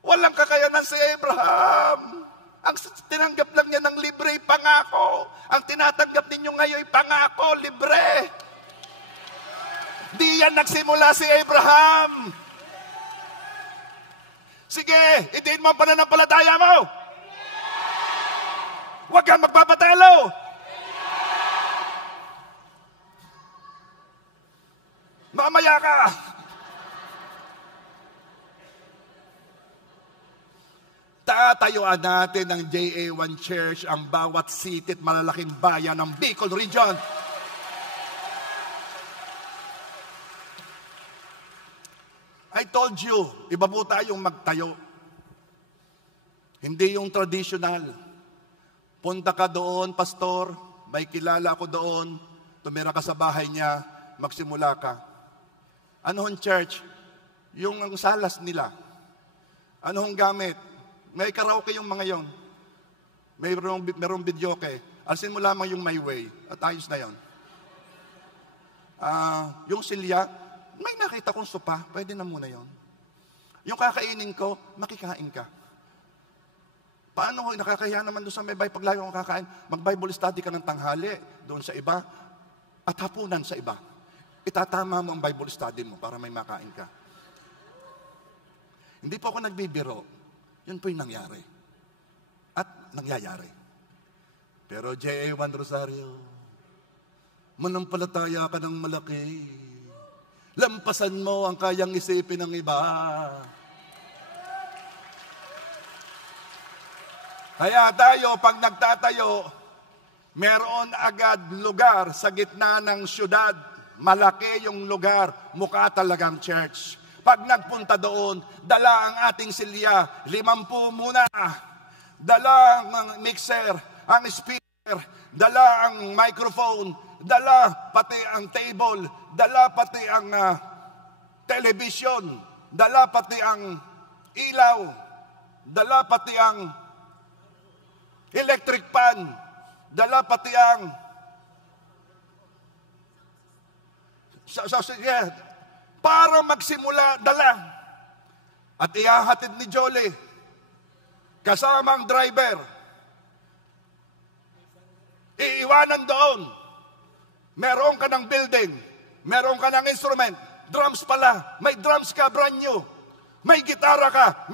Walang kakayanan si Abraham. Ang tinanggap lang niya ng libre, pangako. Ang tinatanggap ninyo ngayon, pangako, libre. Di yan nagsimula si Abraham. Sige, itiin mo ang pananampalataya mo. Huwag kang magpapatalo. Mamaya ka. Tatayuan natin ng JA1 Church ang bawat city at malalaking bayan ng Bicol Region. I told you, iba po tayong magtayo. Hindi yung traditional. Punta ka doon, pastor, may kilala ko doon, tumira ka sa bahay niya, magsimula ka. Ano hong church? Yung ang salas nila. Ano hong gamit? May karaoke yung mga yon. Mayroong videoke. Alsin mo lamang yung My Way. At ayos na yon. Yung silya, may nakita kong sopa. Pwede na muna yon. Yung kakainin ko, makikain ka. Paano nakakahiya naman doon sa may paglayo kang kakain? Mag-Bible study ka ng tanghali doon sa iba at hapunan sa iba. Itatama mo ang Bible study mo para may makain ka. Hindi po ako nagbibiro. Yun po yung nangyari. At nangyayari. Pero JA1 Rosario, manampalataya ka ng malaki. Lampasan mo ang kayang isipin ng iba. Kaya tayo, pag nagtatayo, meron agad lugar sa gitna ng syudad. Malaki yung lugar, mukha talagang church. Pag nagpunta doon, dala ang ating silya, 50 muna. Dala ang mixer, ang speaker, dala ang microphone, dala pati ang table, dala pati ang television, dala pati ang ilaw, dala pati ang electric pan, dala pati ang para magsimula, dala. At ihahatid ni Jolie. kasama ang driver. Iiwanan doon. Meron ka ng building, meron ka ng instrument, drums pala, may drums ka, brand new. May gitara ka,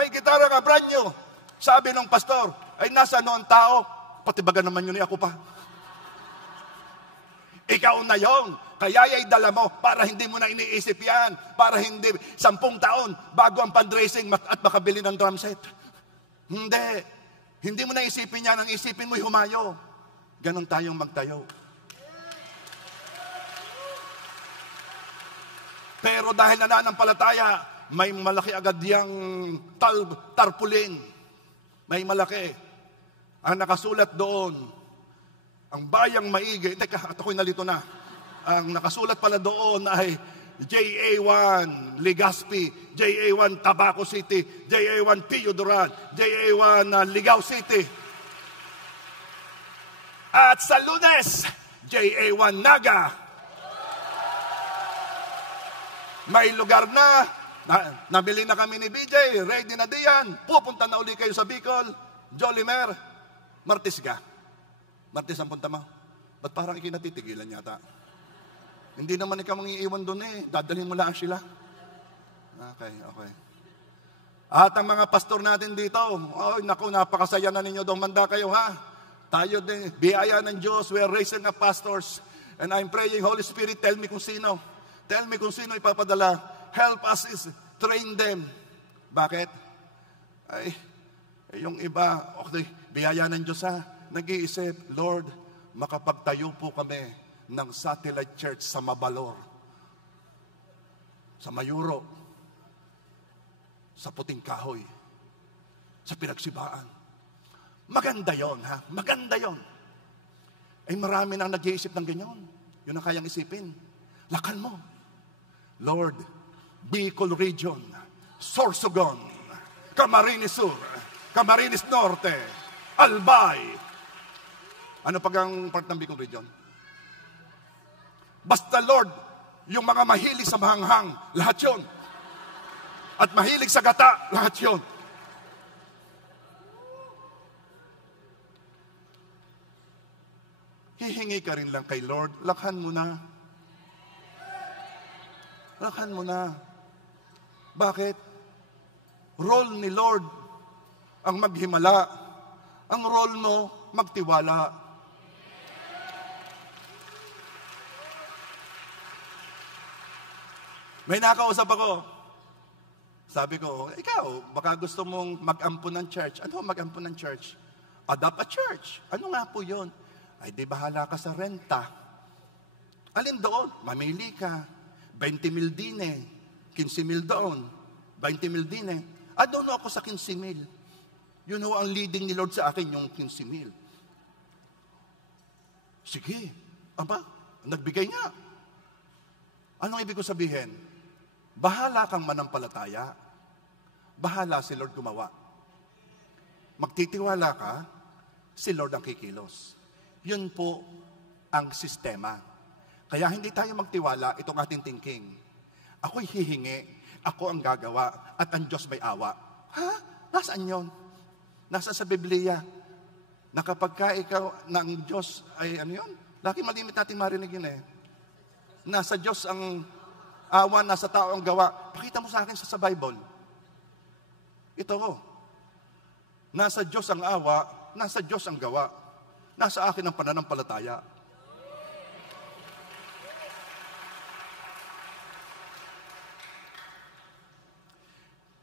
brand new. Sabi ng pastor, ay nasa noon tao, pati baga naman yun ako pa. Ikaw na yon. Kaya ay dala mo para hindi mo na iniisip yan. Para hindi 10 taon bago ang fundraising at makabili ng drum set. Hindi. Hindi mo na isipin yan. Ang isipin mo'y humayo. Ganon tayong magtayo. Pero dahil nananampalataya, may malaki agad yung tarpulin. May malaki. Ang nakasulat doon, ang bayang maigi. Teka, at ako'y nalito na. Ang nakasulat pala doon ay JA1 Legazpi, JA1 Tabaco City, JA1 Pio Duran, JA1 Ligao City. At sa Lunes, JA1 Naga. May lugar na, nabili na kami ni BJ, ready na diyan. Pupunta na uli kayo sa Bicol, Jolimer, Martes ka. Martes ang punta mo. Ba't parang ikinatitigilan yata? Hindi naman ikaw mangiiwan doon eh. Dadalhin mo lang sila. Okay. At ang mga pastor natin dito, naku, napakasaya na ninyo doon. Manda kayo ha. Tayo din, biyaya ng Diyos. We are raising up pastors. And I'm praying, Holy Spirit, tell me kung sino. Tell me kung sino ipapadala. Help us is train them. Bakit? Ay, yung iba, okay, biyaya ng Diyos ha. Nag-iisip, Lord, makapagtayo po kami ng satellite church sa Mabalor, sa Mayuro, sa Puting Kahoy, sa Pinagsibaan. Maganda yon ha? Maganda yon. Ay marami nang nag-iisip ng ganyan. Yun ang kayang isipin. Lakan mo. Lord, Bicol Region, Sorsogon, Camarines Sur, Camarines Norte, Albay. Ano pag ang part ng Bicol Region? Basta Lord, yung mga mahilig sa mahanghang, lahat yun. At mahilig sa gata, lahat yun. Hihingi ka rin lang kay Lord, lakhan mo na. Lakhan mo na. Bakit? Role ni Lord ang maghimala. Ang role mo, magtiwala. May nakausap ako. Sabi ko, ikaw, baka gusto mong mag-ampon ng church. Ano mag-ampon ng church? Adopt a church. Ano nga po yun? Ay, di bahala ka sa renta. Alin doon? Mamili ka. 20,000 din eh. 15,000 doon. 20,000 din eh. Doon ako sa 15,000. Yun ho ang leading ni Lord sa akin, yung 15,000. Sige. Aba, nagbigay nga. Anong ibig ko sabihin? Bahala kang manampalataya. Bahala si Lord gumawa. Magtitiwala ka, si Lord ang kikilos. Yun po ang sistema. Kaya hindi tayo magtiwala, itong ating thinking. Ako'y hihingi, ako ang gagawa, at ang Diyos may awa. Ha? Nasaan yun? Nasa sa Biblia. Na kapag ka ikaw ng Diyos ay ano yun? Lagi malimit natin marinig yun eh. Nasa Diyos ang awa, nasa tao ang gawa. Pakita mo sa akin sa Bible. Ito ko. Nasa Diyos ang awa, nasa Diyos ang gawa. Nasa akin ang pananampalataya.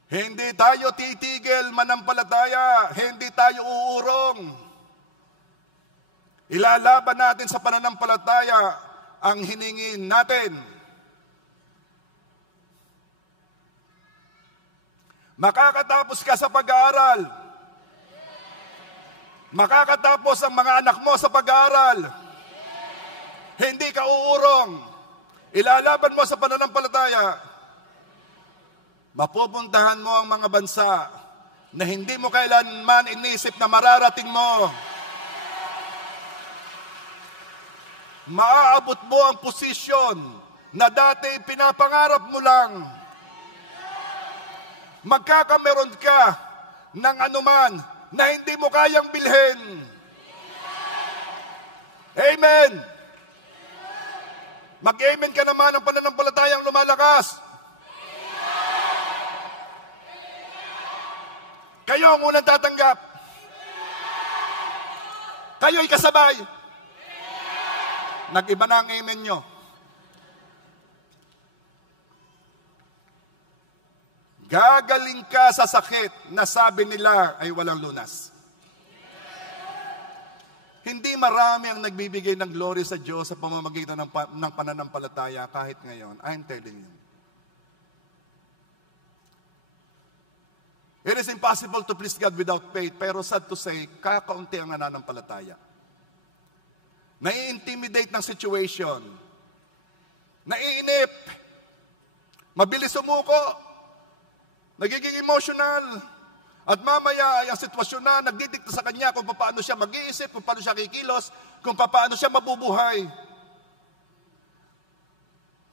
Hindi tayo titigil manampalataya. Hindi tayo uurong. Ilalaban natin sa pananampalataya ang hiningin natin. Makakatapos ka sa pag-aaral. Makakatapos ang mga anak mo sa pag-aaral. Hindi ka uurong. Ilalaban mo sa pananampalataya. Mapupuntahan mo ang mga bansa na hindi mo kailanman inisip na mararating mo. Maaabot mo ang posisyon na dati pinapangarap mo lang. Magkakameron ka ng anuman na hindi mo kayang bilhin. Amen. Mag-amen ka naman ang pananampalatayang lumalakas. Kayo ang unang tatanggap. Kayo'y kasabay. Nag-iba na ang amen nyo. Gagaling ka sa sakit na sabi nila ay walang lunas. Hindi marami ang nagbibigay ng glory sa Diyos sa pamamagitan ng pananampalataya kahit ngayon. I'm telling you. It is impossible to please God without faith, pero sad to say, kakaunti ang nananampalataya. Nai-intimidate ng situation. Naiinip. Mabilis sumuko. Nagiging emotional. At mamaya, ang sitwasyon na nagdidikta sa kanya kung paano siya mag-iisip, kung paano siya kikilos, kung paano siya mabubuhay.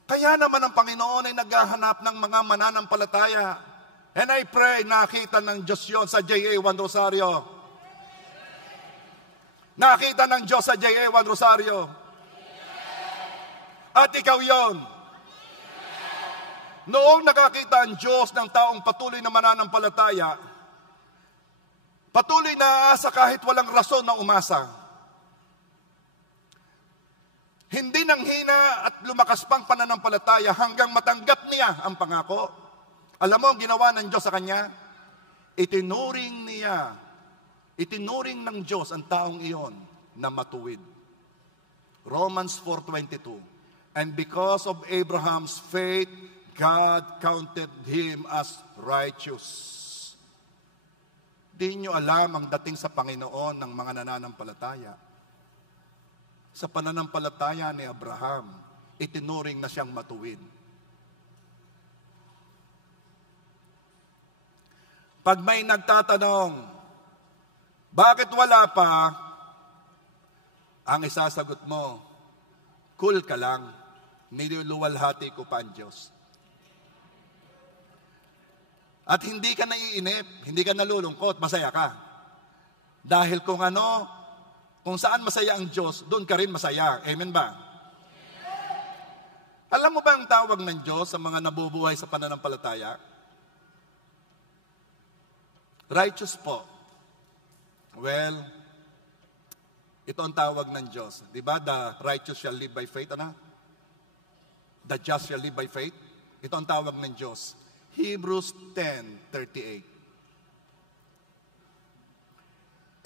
Kaya naman ang Panginoon ay naghahanap ng mga mananampalataya. And I pray, nakita ng Diyos yun sa J.A. Juan Rosario. Nakita ng Diyos sa J.A. Juan Rosario. At ikaw yon. Noong nakakita ang Diyos ng taong patuloy na mananampalataya, patuloy na aasa kahit walang rason na umasa. Hindi nang hina at lumakas pang pananampalataya hanggang matanggap niya ang pangako. Alam mo ang ginawa ng Diyos sa kanya? Itinuring ng Diyos ang taong iyon na matuwid. Romans 4:22. And because of Abraham's faith, God counted him as righteous. Di nyo alam ang dating sa Panginoon ng mga nananampalataya. Sa pananampalataya ni Abraham, itinuring na siyang matuwid. Pag may nagtatanong, bakit wala pa? Ang isasagot mo, cool ka lang, niluluwalhati ko pa ang Diyos. At hindi ka naiinip, hindi ka nalulungkot, masaya ka. Dahil kung saan masaya ang Diyos, doon ka rin masaya. Amen ba? Alam mo ba ang tawag ng Diyos sa mga nabubuhay sa pananampalataya? Righteous po. Well, ito ang tawag ng Diyos. Diba? The righteous shall live by faith. The just shall live by faith. Ito ang tawag ng Diyos. Hebrews 10:38.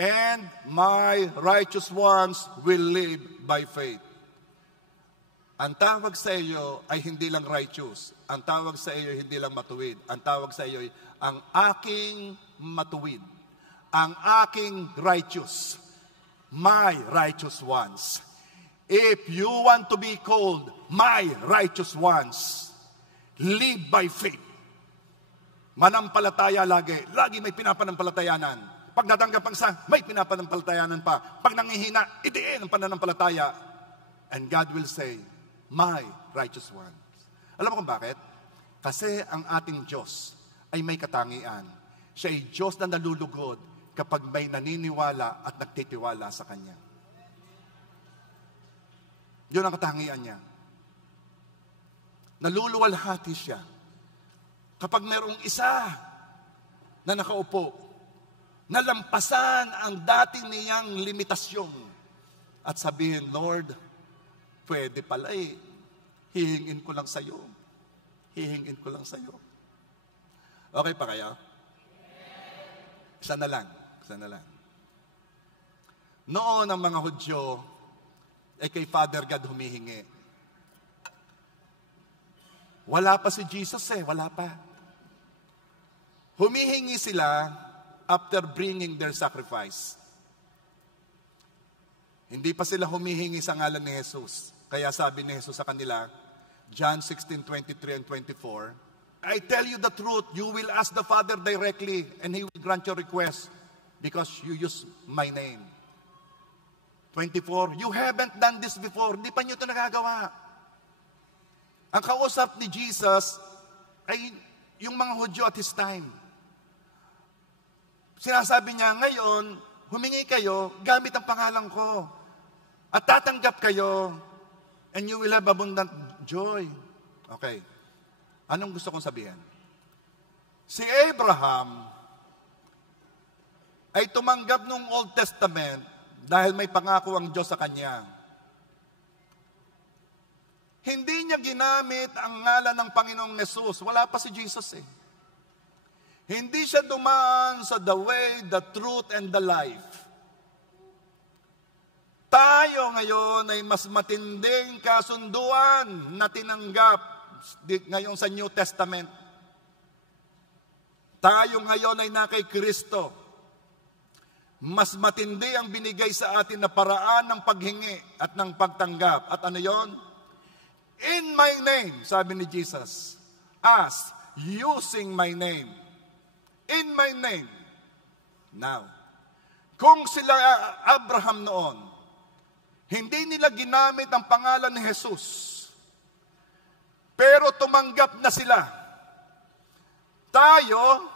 And my righteous ones will live by faith. Ang tawag sa iyo ay hindi lang righteous. Ang tawag sa iyo ay hindi lang matuwid. Ang tawag sa iyo ay ang aking matuwid. Ang aking righteous. My righteous ones. If you want to be called my righteous ones, live by faith. Manampalataya lagi. Lagi may pinapanampalatayanan. Pag natanggap ang isa, may pinapanampalatayanan pa. Pag nangihina, itiin ang pananampalataya. And God will say, my righteous ones. Alam mo kung bakit? Kasi ang ating Diyos ay may katangian. Siya ay Diyos na nalulugod kapag may naniniwala at nagtitiwala sa Kanya. Yun ang katangian niya. Naluluwalhati siya. Kapag mayroong isa na nakaupo, nalampasan ang dati niyang limitasyon at sabihin, Lord, pwede pala hihingin ko lang sa'yo. Hihingin ko lang sa'yo. Okay pa kaya? Isa na lang. Noon ang mga Hudyo ay kay Father God humihingi. Wala pa si Jesus wala pa. Humihingi sila after bringing their sacrifice. Hindi pa sila humihingi sa ngalan ni Jesus. Kaya sabi ni Jesus sa kanila, John 16:23 and 24, I tell you the truth, you will ask the Father directly and He will grant your request because you use my name. 24, you haven't done this before. Hindi pa nyo ito nagagawa. Ang kausap ni Jesus ay yung mga Hudyo at His time. Sinasabi niya, ngayon, humingi kayo gamit ang pangalan ko. At tatanggap kayo. And you will have abundant joy. Okay. Anong gusto kong sabihin? Si Abraham ay tumanggap nung Old Testament dahil may pangako ang Diyos sa kanya. Hindi niya ginamit ang ngalan ng Panginoong Yesus. Wala pa si Jesus eh. Hindi siya dumaan sa the way, the truth, and the life. Tayo ngayon ay mas matinding kasunduan na tinanggap ngayon sa New Testament. Tayo ngayon ay na kay Kristo. Mas matindi ang binigay sa atin na paraan ng paghingi at ng pagtanggap. At ano yon? In my name, sabi ni Jesus. As, using my name. In my name. Now, kung sila Abraham noon, hindi nila ginamit ang pangalan ni Jesus, pero tumanggap na sila. Tayo,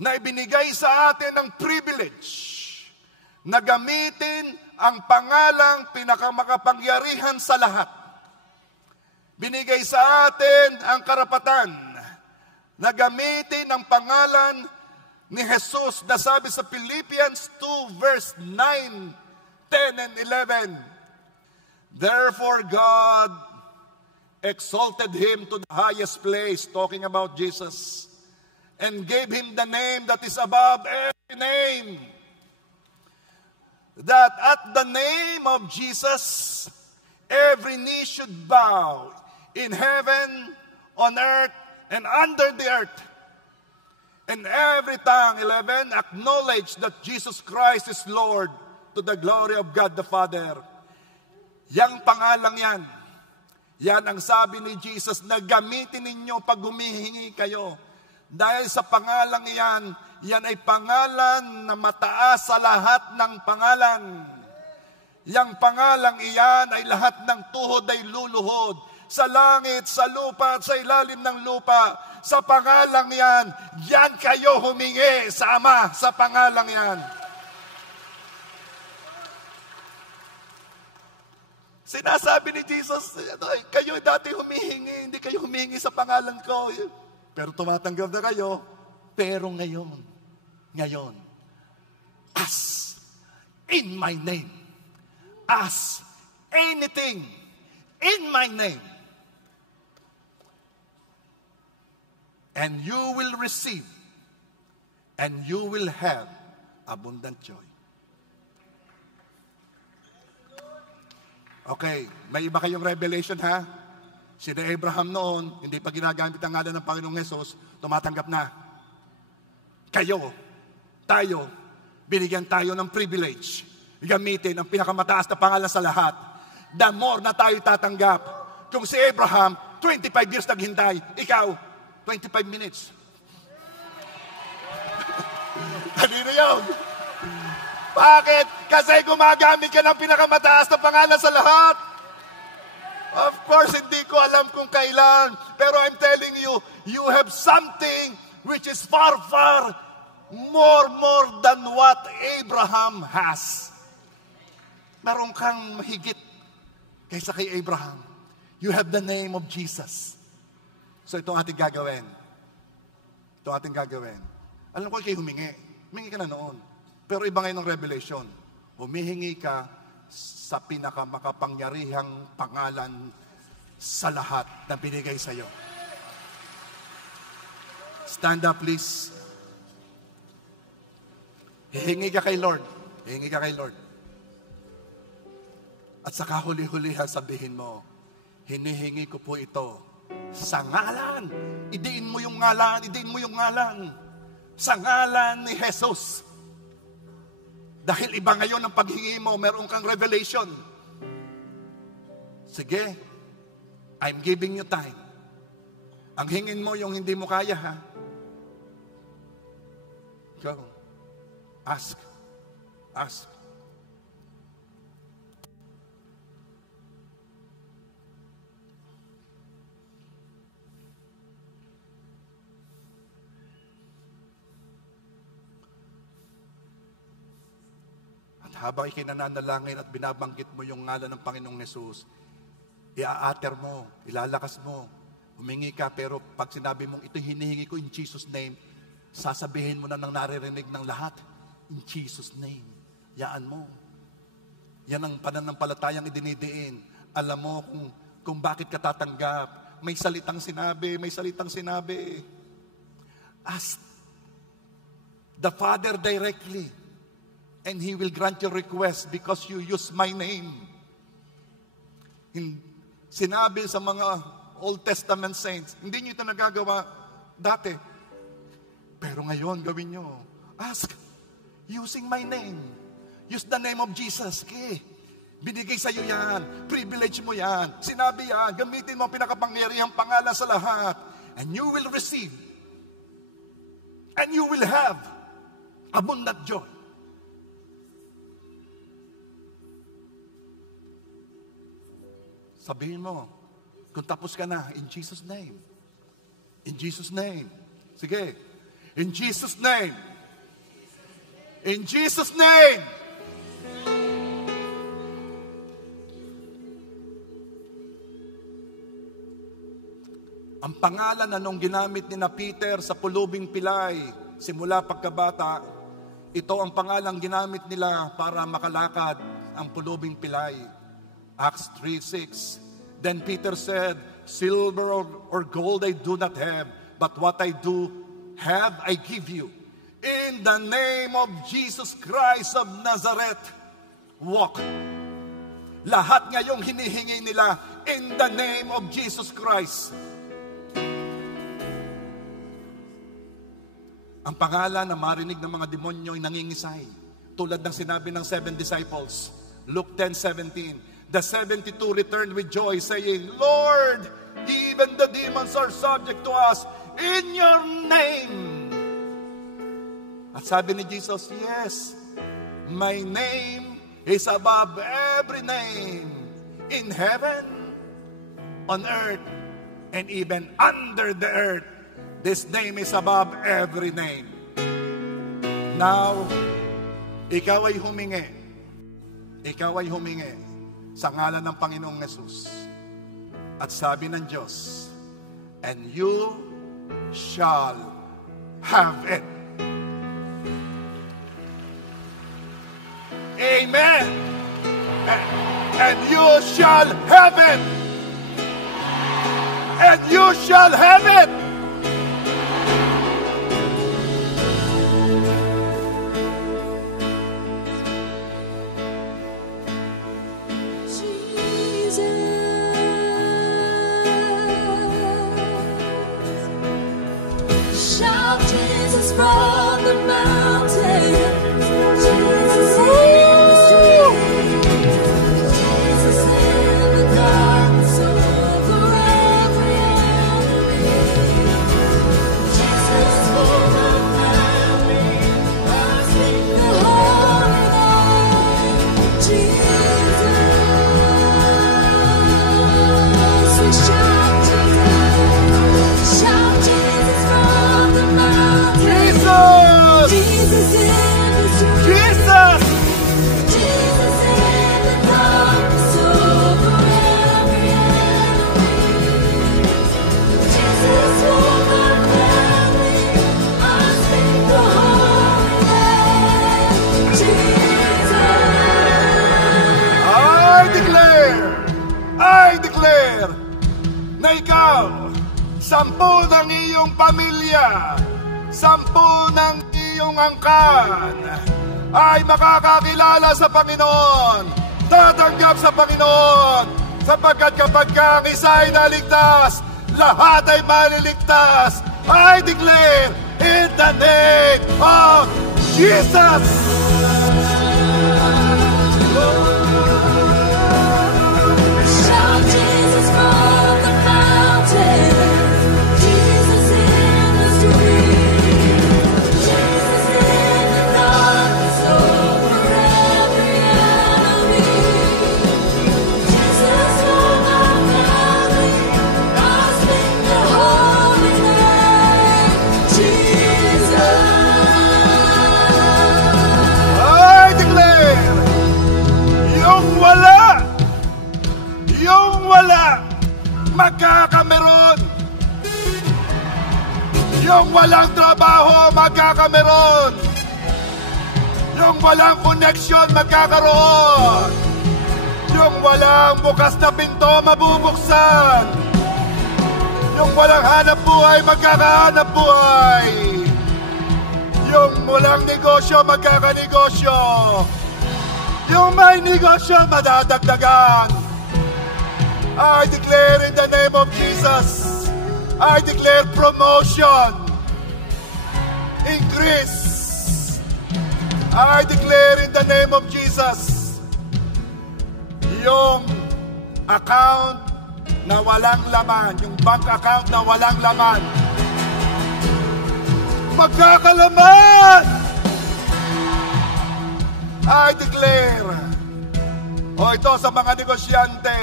na ibinigay sa atin ang privilege na gamitin ang pangalang pinakamakapangyarihan sa lahat. Binigay sa atin ang karapatan na gamitin ang pangalan ni Jesus na sabi sa Philippians 2 verse 9, 10 and 11. Therefore God exalted him to the highest place, talking about Jesus, and gave him the name that is above every name. That at the name of Jesus, every knee should bow in heaven, on earth, and under the earth. And every tongue, 11, acknowledge that Jesus Christ is Lord to the glory of God the Father. Yang pangalang yan, yan ang sabi ni Jesus na gamitin ninyo pag humihingi kayo. Dahil sa pangalang iyan, yan ay pangalan na mataas sa lahat ng pangalan. Yang pangalang iyan ay lahat ng tuhod ay luluhod. Sa langit, sa lupa, at sa ilalim ng lupa. Sa pangalang yan, yan kayo humingi sa Ama, sa pangalang yan. Sinasabi ni Jesus, kayo dati humihingi, hindi kayo humingi sa pangalan ko. Pero tumatanggap na kayo. Pero ngayon, ask in my name. Ask anything in my name. And you will receive. And you will have abundant joy. Okay, may iba kayong revelation ha? Si Abraham noon, hindi pa ginagamit ang ngalan ng Panginoong Hesus, tumatanggap na. Kayo, tayo, binigyan tayo ng privilege. Gamitin ang pinakamataas na pangalan sa lahat. The more na tayo tatanggap. Kung si Abraham, 25 years naghintay. Ikaw, 25 minutes. Kanino yun? Bakit? Kasi gumagamit ka ng pinakamataas na pangalan sa lahat. Of course, hindi ko alam kung kailan. Pero I'm telling you, you have something which is far, far more than what Abraham has. Meron kang mahigit kaysa kay Abraham. You have the name of Jesus. So ito ating gagawin. Alam ko kayo humingi. Humingi ka na noon. Pero iba ngayon ng revelation. Humihingi ka sa pinakamakapangyarihang pangalan sa lahat na binigay sa iyo. Stand up, please. Hihingi ka kay Lord. At saka huli-hulihan sabihin mo, hinihingi ko po ito sa ngalan. Idiin mo yung ngalan. Sa ngalan ni Jesus. Dahil iba ngayon ang paghingi mo, meron kang revelation. Sige, I'm giving you time. Ang hingin mo yung hindi mo kaya, ha? Go. Ask. habang ikinananalangin at binabanggit mo yung ngalan ng Panginoong Hesus, i-aater mo, ilalakas mo, humingi ka, pero pag sinabi mong ito hinihingi ko in Jesus' name, sasabihin mo na ng naririnig ng lahat, in Jesus' name. Yaan mo. Yan ang pananampalatayang idinidiin. Alam mo kung bakit ka tatanggap. May salitang sinabi, may salitang sinabi. Ask the Father directly, and He will grant your request because you use my name. Sinabi sa mga Old Testament saints, hindi nyo ito nagagawa dati. Pero ngayon, gawin nyo. Ask, using my name. Use the name of Jesus. Okay. Binigay sa'yo yan. Privilege mo yan. Sinabi yan. Gamitin mo ang pinakapangyarihang pangalan sa lahat. And you will receive. And you will have abundant joy. Sabihin mo, kung tapos ka na, in Jesus' name. In Jesus' name. Sige. In Jesus' name. In Jesus' name. Ang pangalan na nung ginamit ni na Peter sa pulubing pilay, simula pagkabata, ito ang pangalang ginamit nila para makalakad ang pulubing pilay. Acts 3:6. Then Peter said, silver or gold I do not have, but what I do have I give you. In the name of Jesus Christ of Nazareth, walk. Lahat ngayong hinihingi nila, in the name of Jesus Christ. Ang pangalan na marinig ng mga demonyo ay nangingisay. Tulad ng sinabi ng 7 disciples, Luke 10:17. The 72 returned with joy, saying, Lord, even the demons are subject to us in your name. At sabi ni Jesus, yes, my name is above every name in heaven, on earth, and even under the earth. This name is above every name. Now, ikaw ay humingi. Ikaw ay humingi sa ngalan ng Panginoong Hesus. At sabi ng Diyos, and you shall have it. Amen. And you shall have it. And you shall have it. Shout Jesus from the mountain, Jesus in the street, Jesus in the darkness over every enemy, Jesus for my family, I speak the holy name, Jesus, we shout Jesus, shout Jesus from the mountain. Jesus in the street. Jesus! Jesus in the darkness over every enemy. Jesus for my family, I speak the holy name. Jesus. I declare na ikaw, 10 ng iyong pamilya, 10 ng iyong angkan ay makakakilala sa Panginoon, tatanggap sa Panginoon, sapagkat kapag ka ang isa ay naligtas, lahat ay maliligtas. I declare in the name of Jesus. Shout Jesus from the mountain, Jesus in the street, Jesus in the darkness over every enemy, Jesus for my family, I speak the holy name, Jesus. I declare Yung walang trabaho, magkakameron. Yung walang connection, magkakaroon. Yung walang bukas na pinto, mabubuksan. Yung walang hanap buhay, magkakahanap buhay. Yung walang negosyo, magkakanegosyo. Yung may negosyo, madadagdagan. I declare in the name of Jesus, I declare promotion, increase. I declare in the name of Jesus, yung account na walang laman, yung bank account na walang laman, magkakalaman. I declare, ito sa mga negosyante,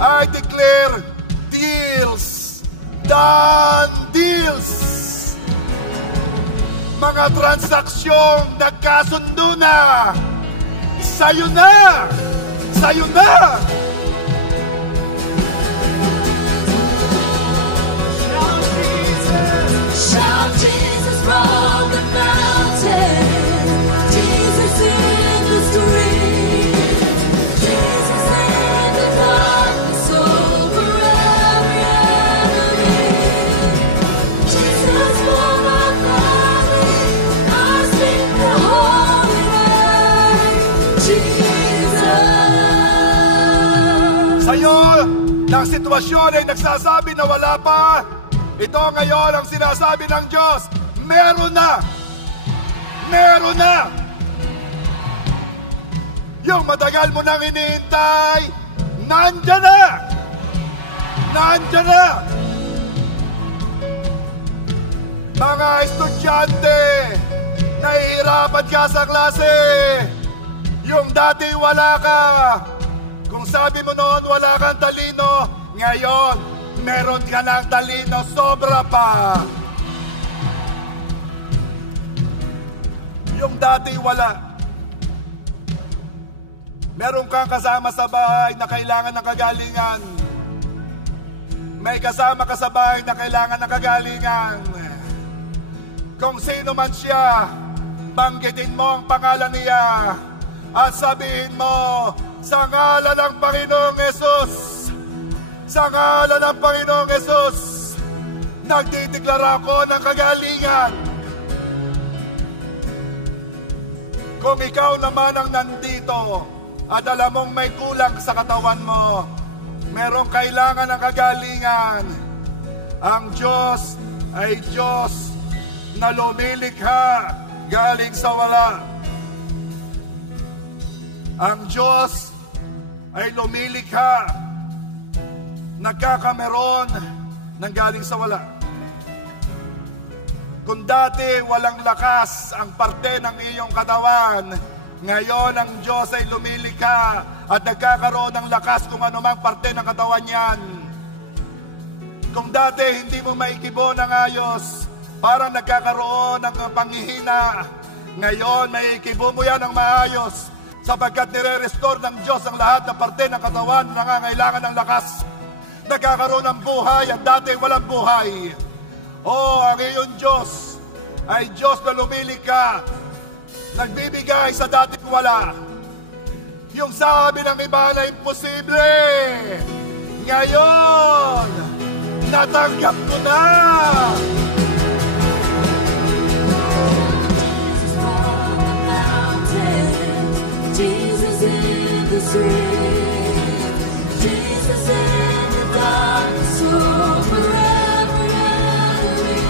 I declare deals, done deals. Mga transaksyong nagkasundo na. Sa'yo na! Sa'yo na! Shout Jesus from the mountain, Jesus in the street, Jesus in the darkness over every enemy, Jesus for my family, I speak the holy name, Jesus. Sa'yo, ng sitwasyon ay nagsasabi na wala pa. Ito ngayon ang sinasabi ng Diyos, meron na! Meron na! Yung matagal mo nang iniintay, nandyan na! Nandyan na! Mga estudyante, nahihirapan ka sa klase. Yung dati wala ka. Kung sabi mo noon wala kang talino, ngayon, meron ka ng talino, sobra pa. Yung dati wala. Meron kang kasama sa bahay na kailangan ng kagalingan. May kasama ka sa bahay na kailangan ng kagalingan. Kung sino man siya, banggitin mo ang pangalan niya at sabihin mo, sa ngalan ng Panginoong Hesus, sa ngalan ng Panginoong Hesus, nagdideklara ko ng kagalingan. Kung ikaw naman ang nandito at alam mong may kulang sa katawan mo, merong kailangan ng kagalingan, ang Diyos ay Diyos na lumilikha galing sa wala. Ang Diyos ay lumilikha, nagkakameron ng galing sa wala. Kung dati walang lakas ang parte ng iyong katawan, ngayon ang Diyos ay lumilikha at nagkakaroon ng lakas kung anumang parte ng katawan yan. Kung dati hindi mo maikibo ng ayos, parang nagkakaroon ng panghihina, ngayon maikibo mo yan ng maayos, sapagkat nire-restore ng Diyos ang lahat ng parte ng katawan na nangangailangan ng lakas. Nagkakaroon ng buhay at dati walang buhay. Ang iyong Diyos ay Diyos na lumilikha, nagbibigay sa dating wala. Yung sabi ng iba na imposible, ngayon natanggap ko na. Jesus in the street, Jesus in the darkness over every enemy,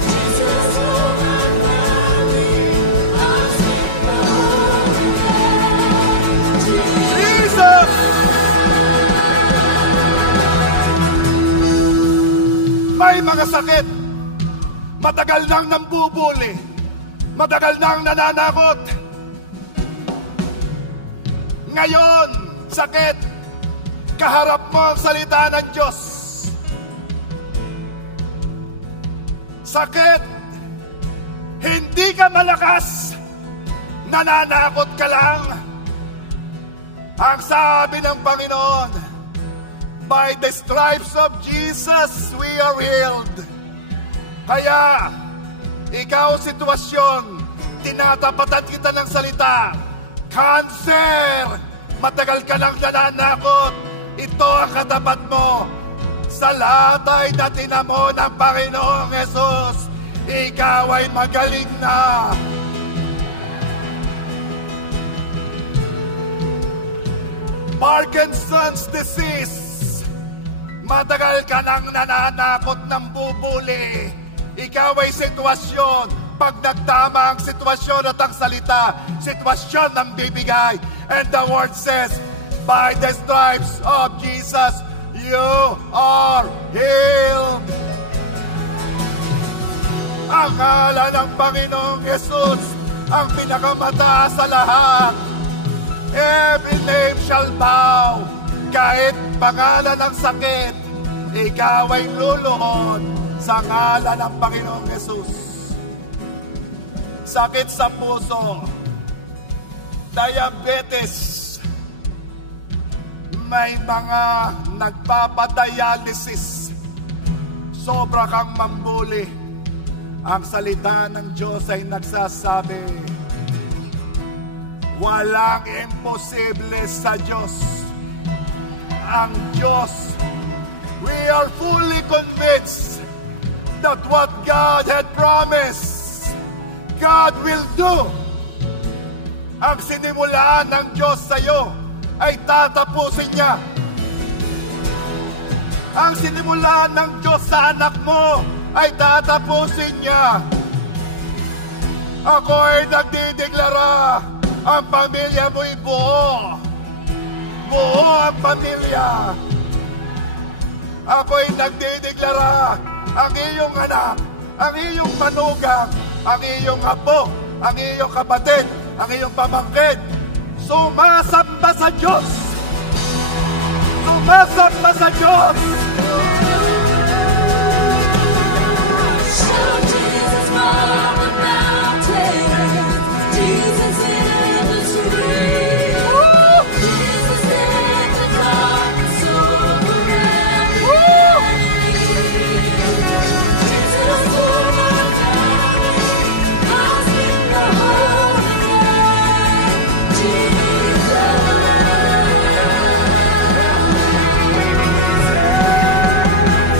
Jesus for my family, I speak the holy name, Jesus! May mga sakit, matagal nang nambubuli, matagal nang nananakot. Ngayon, sakit, kaharap mo ang salita ng Diyos. Sakit, hindi ka malakas, nananakot ka lang. Ang sabi ng Panginoon, By the stripes of Jesus, we are healed. Kaya, ikaw sitwasyon, tinatapatan kita ng salita. Cancer, matagal ka lang nananakot. Ito ang katapat mo. Sa lahat ay natinamo ng Panginoong Jesus. Ikaw ay magaling na. Parkinson's disease. Matagal ka nang nananakot ng bubuli. Ikaw ay sitwasyon. Pag nagtama ang sitwasyon at ang salita, sitwasyon ang bibigay. And the word says, by the stripes of Jesus, you are healed. Ang ngalan ng Panginoong Jesus, ang pinakamataas sa lahat. Every name shall bow. Kahit pangalan ng sakit, ikaw ay luluhod sa ngalan ng Panginoong Jesus. Sakit sa puso, diabetes, may mga nagpapadialysis, sobra kang mambuli. Ang salita ng Diyos ay nagsasabi, walang imposible sa Diyos. Ang Diyos, we are fully convinced that what God had promised, God will do. Ang sinimulaan ng Diyos sa iyo ay tatapusin niya. Ang sinimulaan ng Diyos sa anak mo ay tatapusin niya. Ako ay nagdideklara, ang pamilya mo'y buo. Buo ang pamilya. Ako'y nagdideklara, ang iyong anak, ang iyong manugang, ang iyong apo, ang iyong kapatid, ang iyong pamangkin, sumasamba sa Diyos. Sumasamba sa Diyos. Shout Jesus from the mountain, Jesus in the street. Jesus in the darkness over every Jesus over valley, lost in the holy night.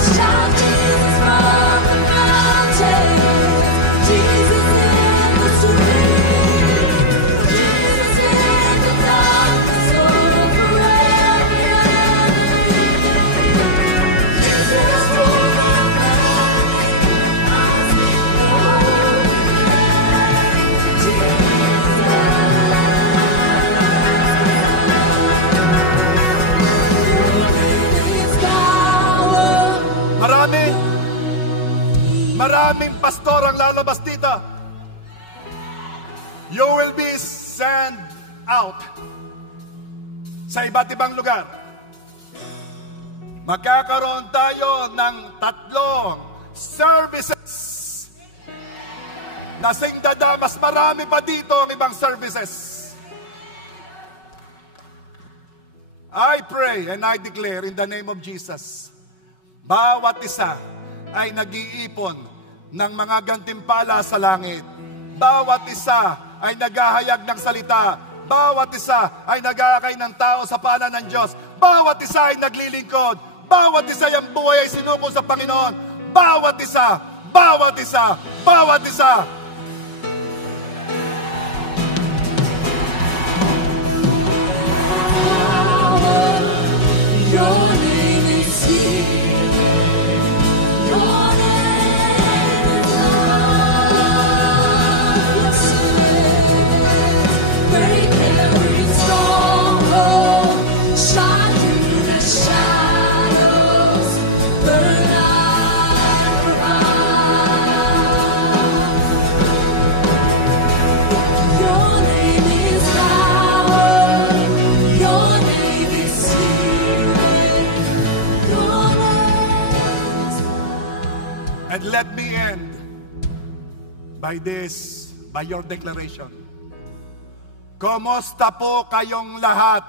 Shout Jesus from the mountain, Jesus in the street, Jesus in the darkness over every enemy. Jesus over valley, lost in the holy night. Power. Maraming pastor ang lalabas dito. You will be sent out sa iba't ibang lugar. Magkakaroon tayo ng 3 services. Nasing dada, mas marami pa dito ang ibang services. I pray and I declare in the name of Jesus, bawat isa ay nag-iipon ng mga gantimpala sa langit. Bawat isa ay naghahayag ng salita. Bawat isa ay nag-aakay ng tao sa paanan ng Diyos. Bawat isa ay naglilingkod. Bawat isa yung buhay ay sinuko sa Panginoon. Bawat isa, bawat isa, bawat isa. Your name is healing. Your name is love. Break every stronghold. Shine through the shadows. Burn like a fire. Your name is power. Your name is healing. Your name is love. And let me end by this, by your declaration. Kumusta po kayong lahat?